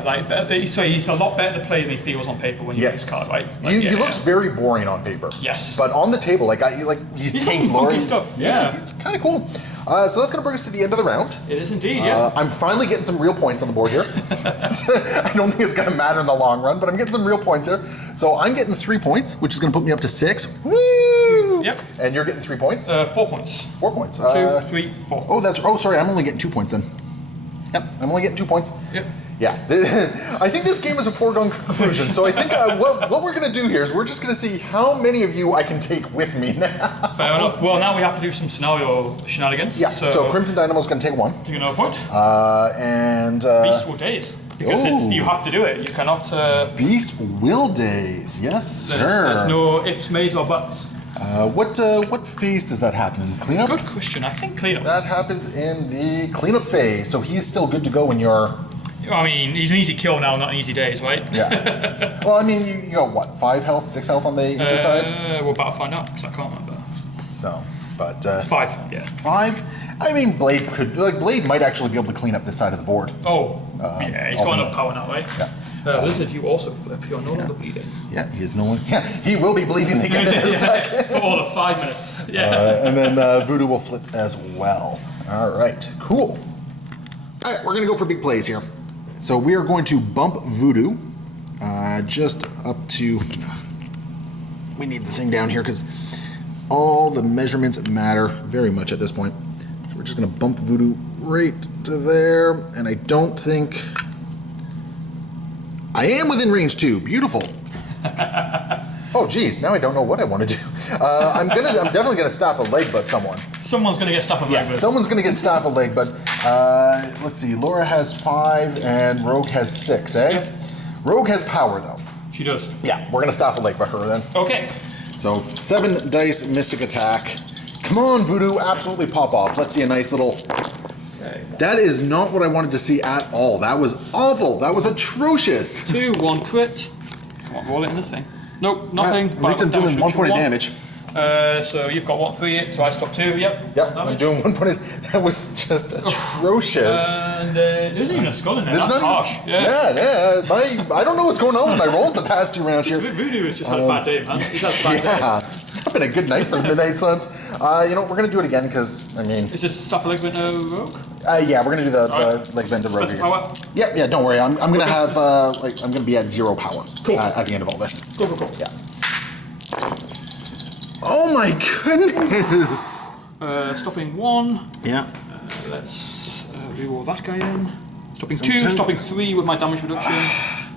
He's a lot better to play than he feels on paper when you use Yes. this card, right? He looks very boring on paper. Yes. But on the table, he's He's got tanked some funky Lori. stuff, yeah. He's kind of cool. So that's going to bring us to the end of the round. It is indeed, yeah. I'm finally getting some real points on the board here. I don't think it's going to matter in the long run, but I'm getting some real points here. So I'm getting 3 points, which is going to put me up to 6. Woo! Yep. And you're getting 3 points? 4 points. 4 points. 2, 3, 4. Oh, sorry, I'm only getting 2 points then. Yep, I'm only getting 2 points. Yep. Yeah, I think this game is a foregone conclusion. So I think what we're going to do here is we're just going to see how many of you I can take with me now. Fair enough. Well, now we have to do some scenario shenanigans. Yeah, so Crimson Dynamo's going to take 1. Take another point. Beast will daze. Because you have to do it. You cannot... Beast will daze. Yes, sir. There's no ifs, mays, or buts. What phase does that happen in? Cleanup? Good question. I think cleanup. That happens in the cleanup phase, so he's still good to go when you're... I mean, he's an easy kill now, not an easy daze, right? Yeah. Well, I mean, you got what, 5 health, 6 health on the injured side? We're about to find out, because I can't remember. So, but... 5, yeah. 5? I mean, Blade might actually be able to clean up this side of the board. Oh, yeah, he's got enough power now, right? Yeah. Lizard, you also flip. You're no longer bleeding. Yeah, he is no one. Yeah, he will be bleeding again in a second. For all of 5 minutes. Yeah. And then Voodoo will flip as well. All right, cool. All right, we're gonna go for big plays here. So we are going to bump Voodoo just up to. We need the thing down here because all the measurements matter very much at this point. So we're just gonna bump Voodoo right to there, and I don't think. I am within range 2. Beautiful. Oh, geez. Now I don't know what I want to do. I'm definitely gonna staff a leg butt someone. Someone's going to get stuff on Yeah, someone's gonna get staff a leg butt. Let's see. Laura has 5 and Rogue has 6. Eh? Yep. Rogue has power though. She does. Yeah, we're gonna staff a leg butt her then. Okay. So 7 dice mystic attack. Come on, Voodoo. Absolutely pop off. Let's see a nice little. That is not what I wanted to see at all. That was awful. That was atrocious. 2, 1 crit. Come on, roll it in this thing. Nope, nothing. At least I'm doing 1 point of damage. So you've got 1, 3, so I stop 2. Yep. Yep, I'm doing 1 point. That was just atrocious. And there isn't even a skull in there. There's That's none- harsh. Yeah. Yeah. I don't know what's going on with my rolls the past 2 rounds here. Voodoo has just had a bad day, man. He's had a bad day. Yeah, it's not been a good night for the Midnight Suns. We're gonna do it again because I mean, Is this stuff like with no rogue? yeah, we're gonna do the Alright. leg bend to rogue Special again. power? Yep, yeah, don't worry. I'm gonna have I'm gonna be at 0 power Cool. at the end of all this. Cool. Yeah. Oh my goodness. Stopping 1. Yeah. Let's reroll that guy in. Stopping So 2, 10. stopping 3 with my damage reduction.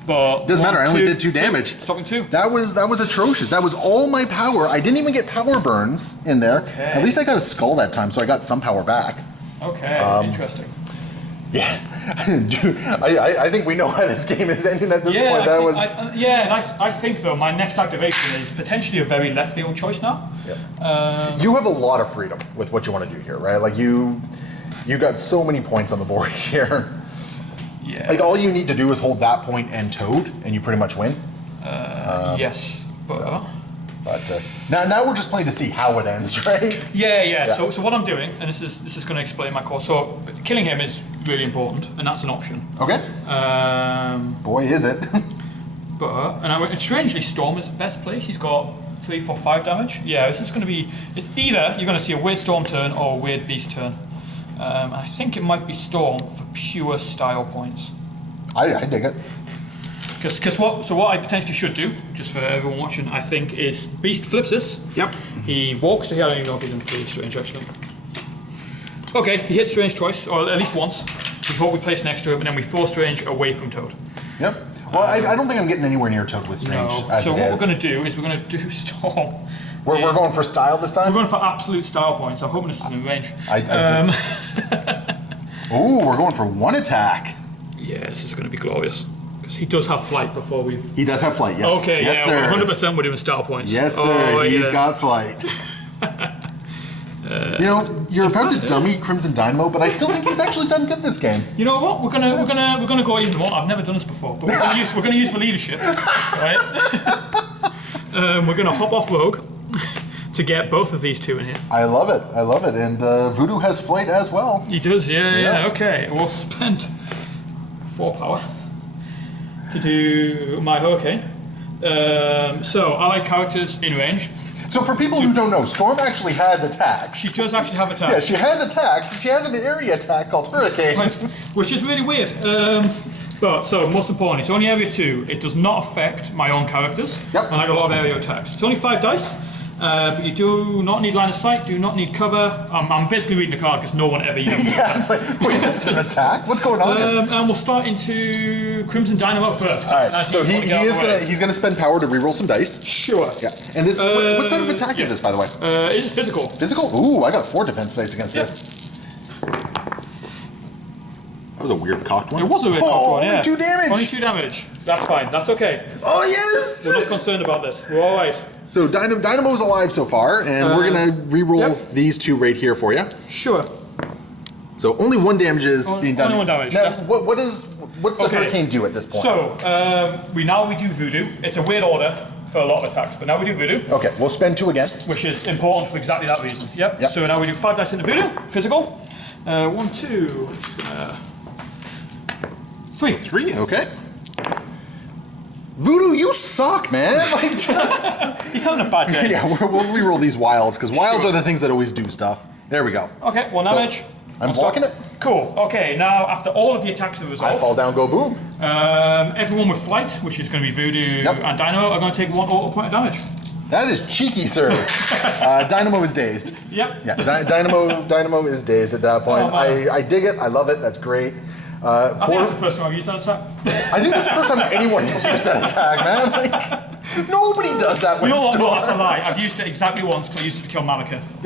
But Doesn't 1, matter. I only 2, did 2 damage. Stopping 2. That was atrocious. That was all my power. I didn't even get power burns in there. Okay. At least I got a skull that time, so I got some power back. Okay, interesting. Yeah. Dude, I think we know how this game is ending at this Yeah, point. That was. I think though my next activation is potentially a very left field choice now. You have a lot of freedom with what you want to do here, right? Like you got so many points on the board here. Yeah. Like all you need to do is hold that point and Toad, and you pretty much win. Yes, but Now we're just playing to see how it ends, right? yeah. So what I'm doing, and this is going to explain my course. So killing him is really important, and that's an option. Okay. Boy, is it. And strangely, Storm is the best place. He's got 3, 4, 5 damage. Yeah, this is going to be. It's either you're going to see a weird Storm turn or a weird Beast turn. I think it might be Storm for pure style points. I dig it. Because what I potentially should do, just for everyone watching, I think, is Beast flips this. Yep. He walks to here. I don't even know if he's in pretty strange actually. Okay, he hits Strange twice, or at least once. Before we place next to him, and then we throw Strange away from Toad. Yep. Well, I don't think I'm getting anywhere near Toad with Strange. No. So what we're going to do is we're going to do Storm. We're going for style this time? We're going for absolute style points. I'm hoping this is in range. Ooh, we're going for 1 attack. Yeah, this is going to be glorious. Because he does have flight before we've... He does have flight, yes. Okay, yes, yeah, sir. 100% we're doing style points. Yes, sir. He's got flight. You know, you're about to dummy Crimson Dynamo, but I still think he's actually done good this game. You know what? We're gonna go even more. I've never done this before, but we're gonna use the leadership, right? We're gonna hop off Rogue to get both of these two in here. I love it. I love it. And Voodoo has flight as well. He does, yeah. Okay, we'll spend 4 power to do my Hurricane. So allied characters in range. So for people who don't know, Storm actually has attacks. She does actually have attacks. Yeah, she has attacks. She has an area attack called Hurricane. Which is really weird. But so most importantly, it's only area 2. It does not affect my own characters. Yep. And I got a lot of area attacks. It's only 5 dice. But you do not need line of sight, do not need cover. I'm basically reading the card because no one ever uses it. Yeah, it's like, wait, this is an attack? What's going on? And we'll start into Crimson Dynamo first. All right, so he's gonna spend power to reroll some dice. Sure. Yeah, and this what sort of attack is this, by the way? It is physical. Physical? Ooh, I got 4 defense dice against this. That was a weird cocked one. It was a weird cocked one, yeah. Only 2 damage. Only 2 damage. That's fine. That's okay. Oh yes. We're not concerned about this. We're all right. So Dynamo's alive so far, and we're gonna reroll these 2 right here for you. Sure. So only 1 damage is being done. Only 1 damage. Now, what's the Hurricane do at this point? So we do Voodoo. It's a weird order for a lot of attacks, but now we do Voodoo. Okay, we'll spend 2 again. Which is important for exactly that reason. Yep. Yep. So now we do 5 dice into Voodoo, physical. 1, 2, 3. 3, okay. Voodoo, you suck, man. Like, just... He's having a bad day. Yeah, we'll reroll these wilds, because wilds are the things that always do stuff. There we go. Okay, 1 damage. I'm blocking it. Cool. Okay, now after all of the attacks are I resolved, fall down, go boom. everyone with flight, which is going to be Voodoo and Dynamo, are going to take 1 auto point of damage. That is cheeky, sir. Dynamo is dazed. Yep. Yeah, Dynamo is dazed at that point. Oh, I dig it. I love it. That's great. I think that's the first time I've used that attack. I think that's the first time anyone has used that attack, man. Like, nobody does that with You know what? Storm. No, that's a lie. I've used it exactly once because I used it to kill Malekith,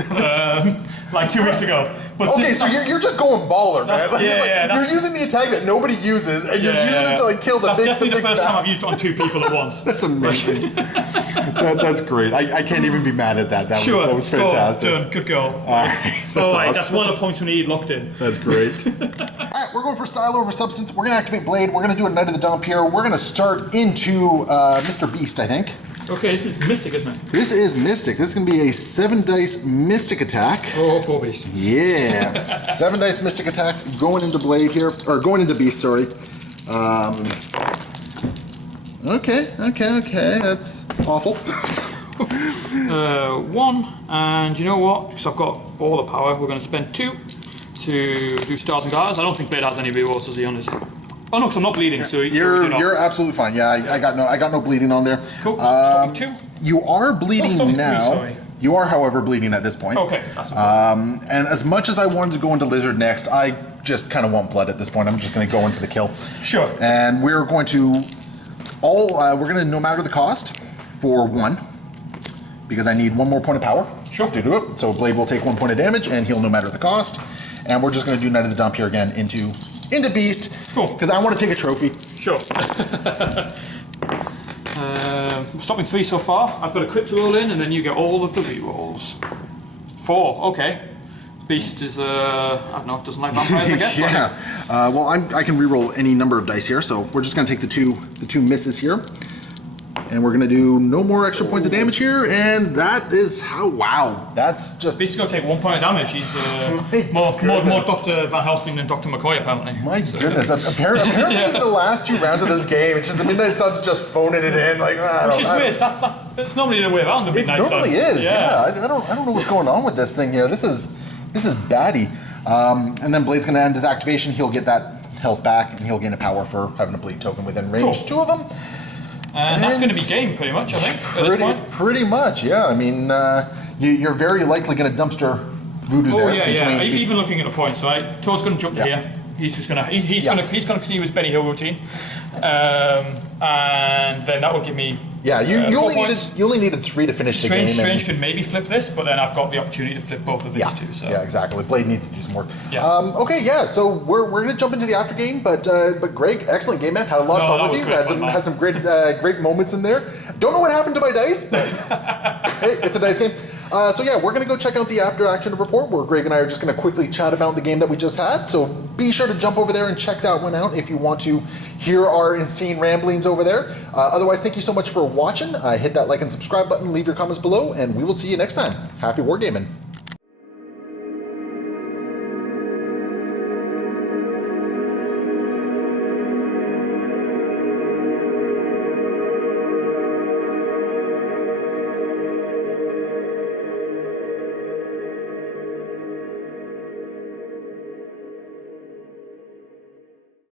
like 2 weeks ago. But Okay, so you're just going baller, man. That's- yeah, you're using the attack that nobody uses, and you're using it to like kill the That's big. definitely the big first time bad. I've used it on 2 people at once. That's amazing. That's great. I can't even be mad at that. That Sure, was fantastic. Done. Good girl. Alright, That's one of the points we need locked in. That's great. Alright, we're going for style over substance. We're going to activate Blade. We're going to do a Knight of the Dump here. We're going to start into Mr. Beast, I think. Okay, this is Mystic, isn't it? This is Mystic. This is going to be a 7 dice Mystic attack. Oh, poor Beast. Yeah. 7 dice Mystic attack going into Blade here. Or going into Beast, sorry. Okay. That's awful. 1, and you know what? Because I've got all the power, we're going to spend 2 to do Stars and Garters. I don't think Blade has any rerolls, to be honest. Oh no, because I'm not bleeding, so You're absolutely fine. Yeah, I got no bleeding on there. Cool. Stopping 2. You are bleeding stopping 3, now. sorry. You are, however, bleeding at this point. Okay, that's important. And as much as I wanted to go into Lizard next, I just kind of want blood at this point. I'm just going to go in for the kill. Sure. And we're going to no matter the cost for 1, because I need 1 more point of power. Sure. To do it. So Blade will take 1 point of damage, and he'll no matter the cost. And we're just going to do Knight of the Dump here again into Beast. Cool. Because I want to take a trophy. Sure. We're stopping 3 so far. I've got a crit to roll in, and then you get all of the rerolls. 4, okay. Beast is, I don't know, doesn't like vampires, I guess. Yeah. Well, I can reroll any number of dice here, so we're just going to take the two misses here. And we're going to do no more extra points of damage here, and that is how, wow. That's just... Beast is going to take 1 point of damage. He's more Dr. Van Helsing than Dr. McCoy, apparently. My goodness. Apparently the last 2 rounds of this game, it's just the Midnight Suns just phoning it in. Like, Which is weird. That's normally the way around the It Midnight Suns. normally is, yeah. I don't know what's going on with this thing here. This is baddie. And then Blade's going to end his activation. He'll get that health back, and he'll gain a power for having a bleed token within range. Cool. 2 of them. And that's going to be game, pretty much, I think, at this point. Pretty much, yeah. I mean, you're very likely going to dumpster Voodoo there. Oh yeah. Even looking at the points, right? Toad's going to jump here. He's just going to he's going to continue his Benny Hill routine, and then that will give me. Yeah, you only needed 3 to finish the game. Strange can maybe flip this, but then I've got the opportunity to flip both of these two. So. Yeah, exactly. Blade needed to do some work. Yeah. Okay, yeah. So we're gonna jump into the after game, but Greg, excellent game, man. Had a lot of fun with you. Had some great moments in there. Don't know what happened to my dice, but hey, it's a dice game. So yeah, we're gonna go check out the after action report where Greg and I are just gonna quickly chat about the game that we just had. So be sure to jump over there and check that one out if you want to hear our insane ramblings over there. Otherwise, thank you so much for watching. Hit that like and subscribe button, leave your comments below, and we will see you next time. Happy wargaming.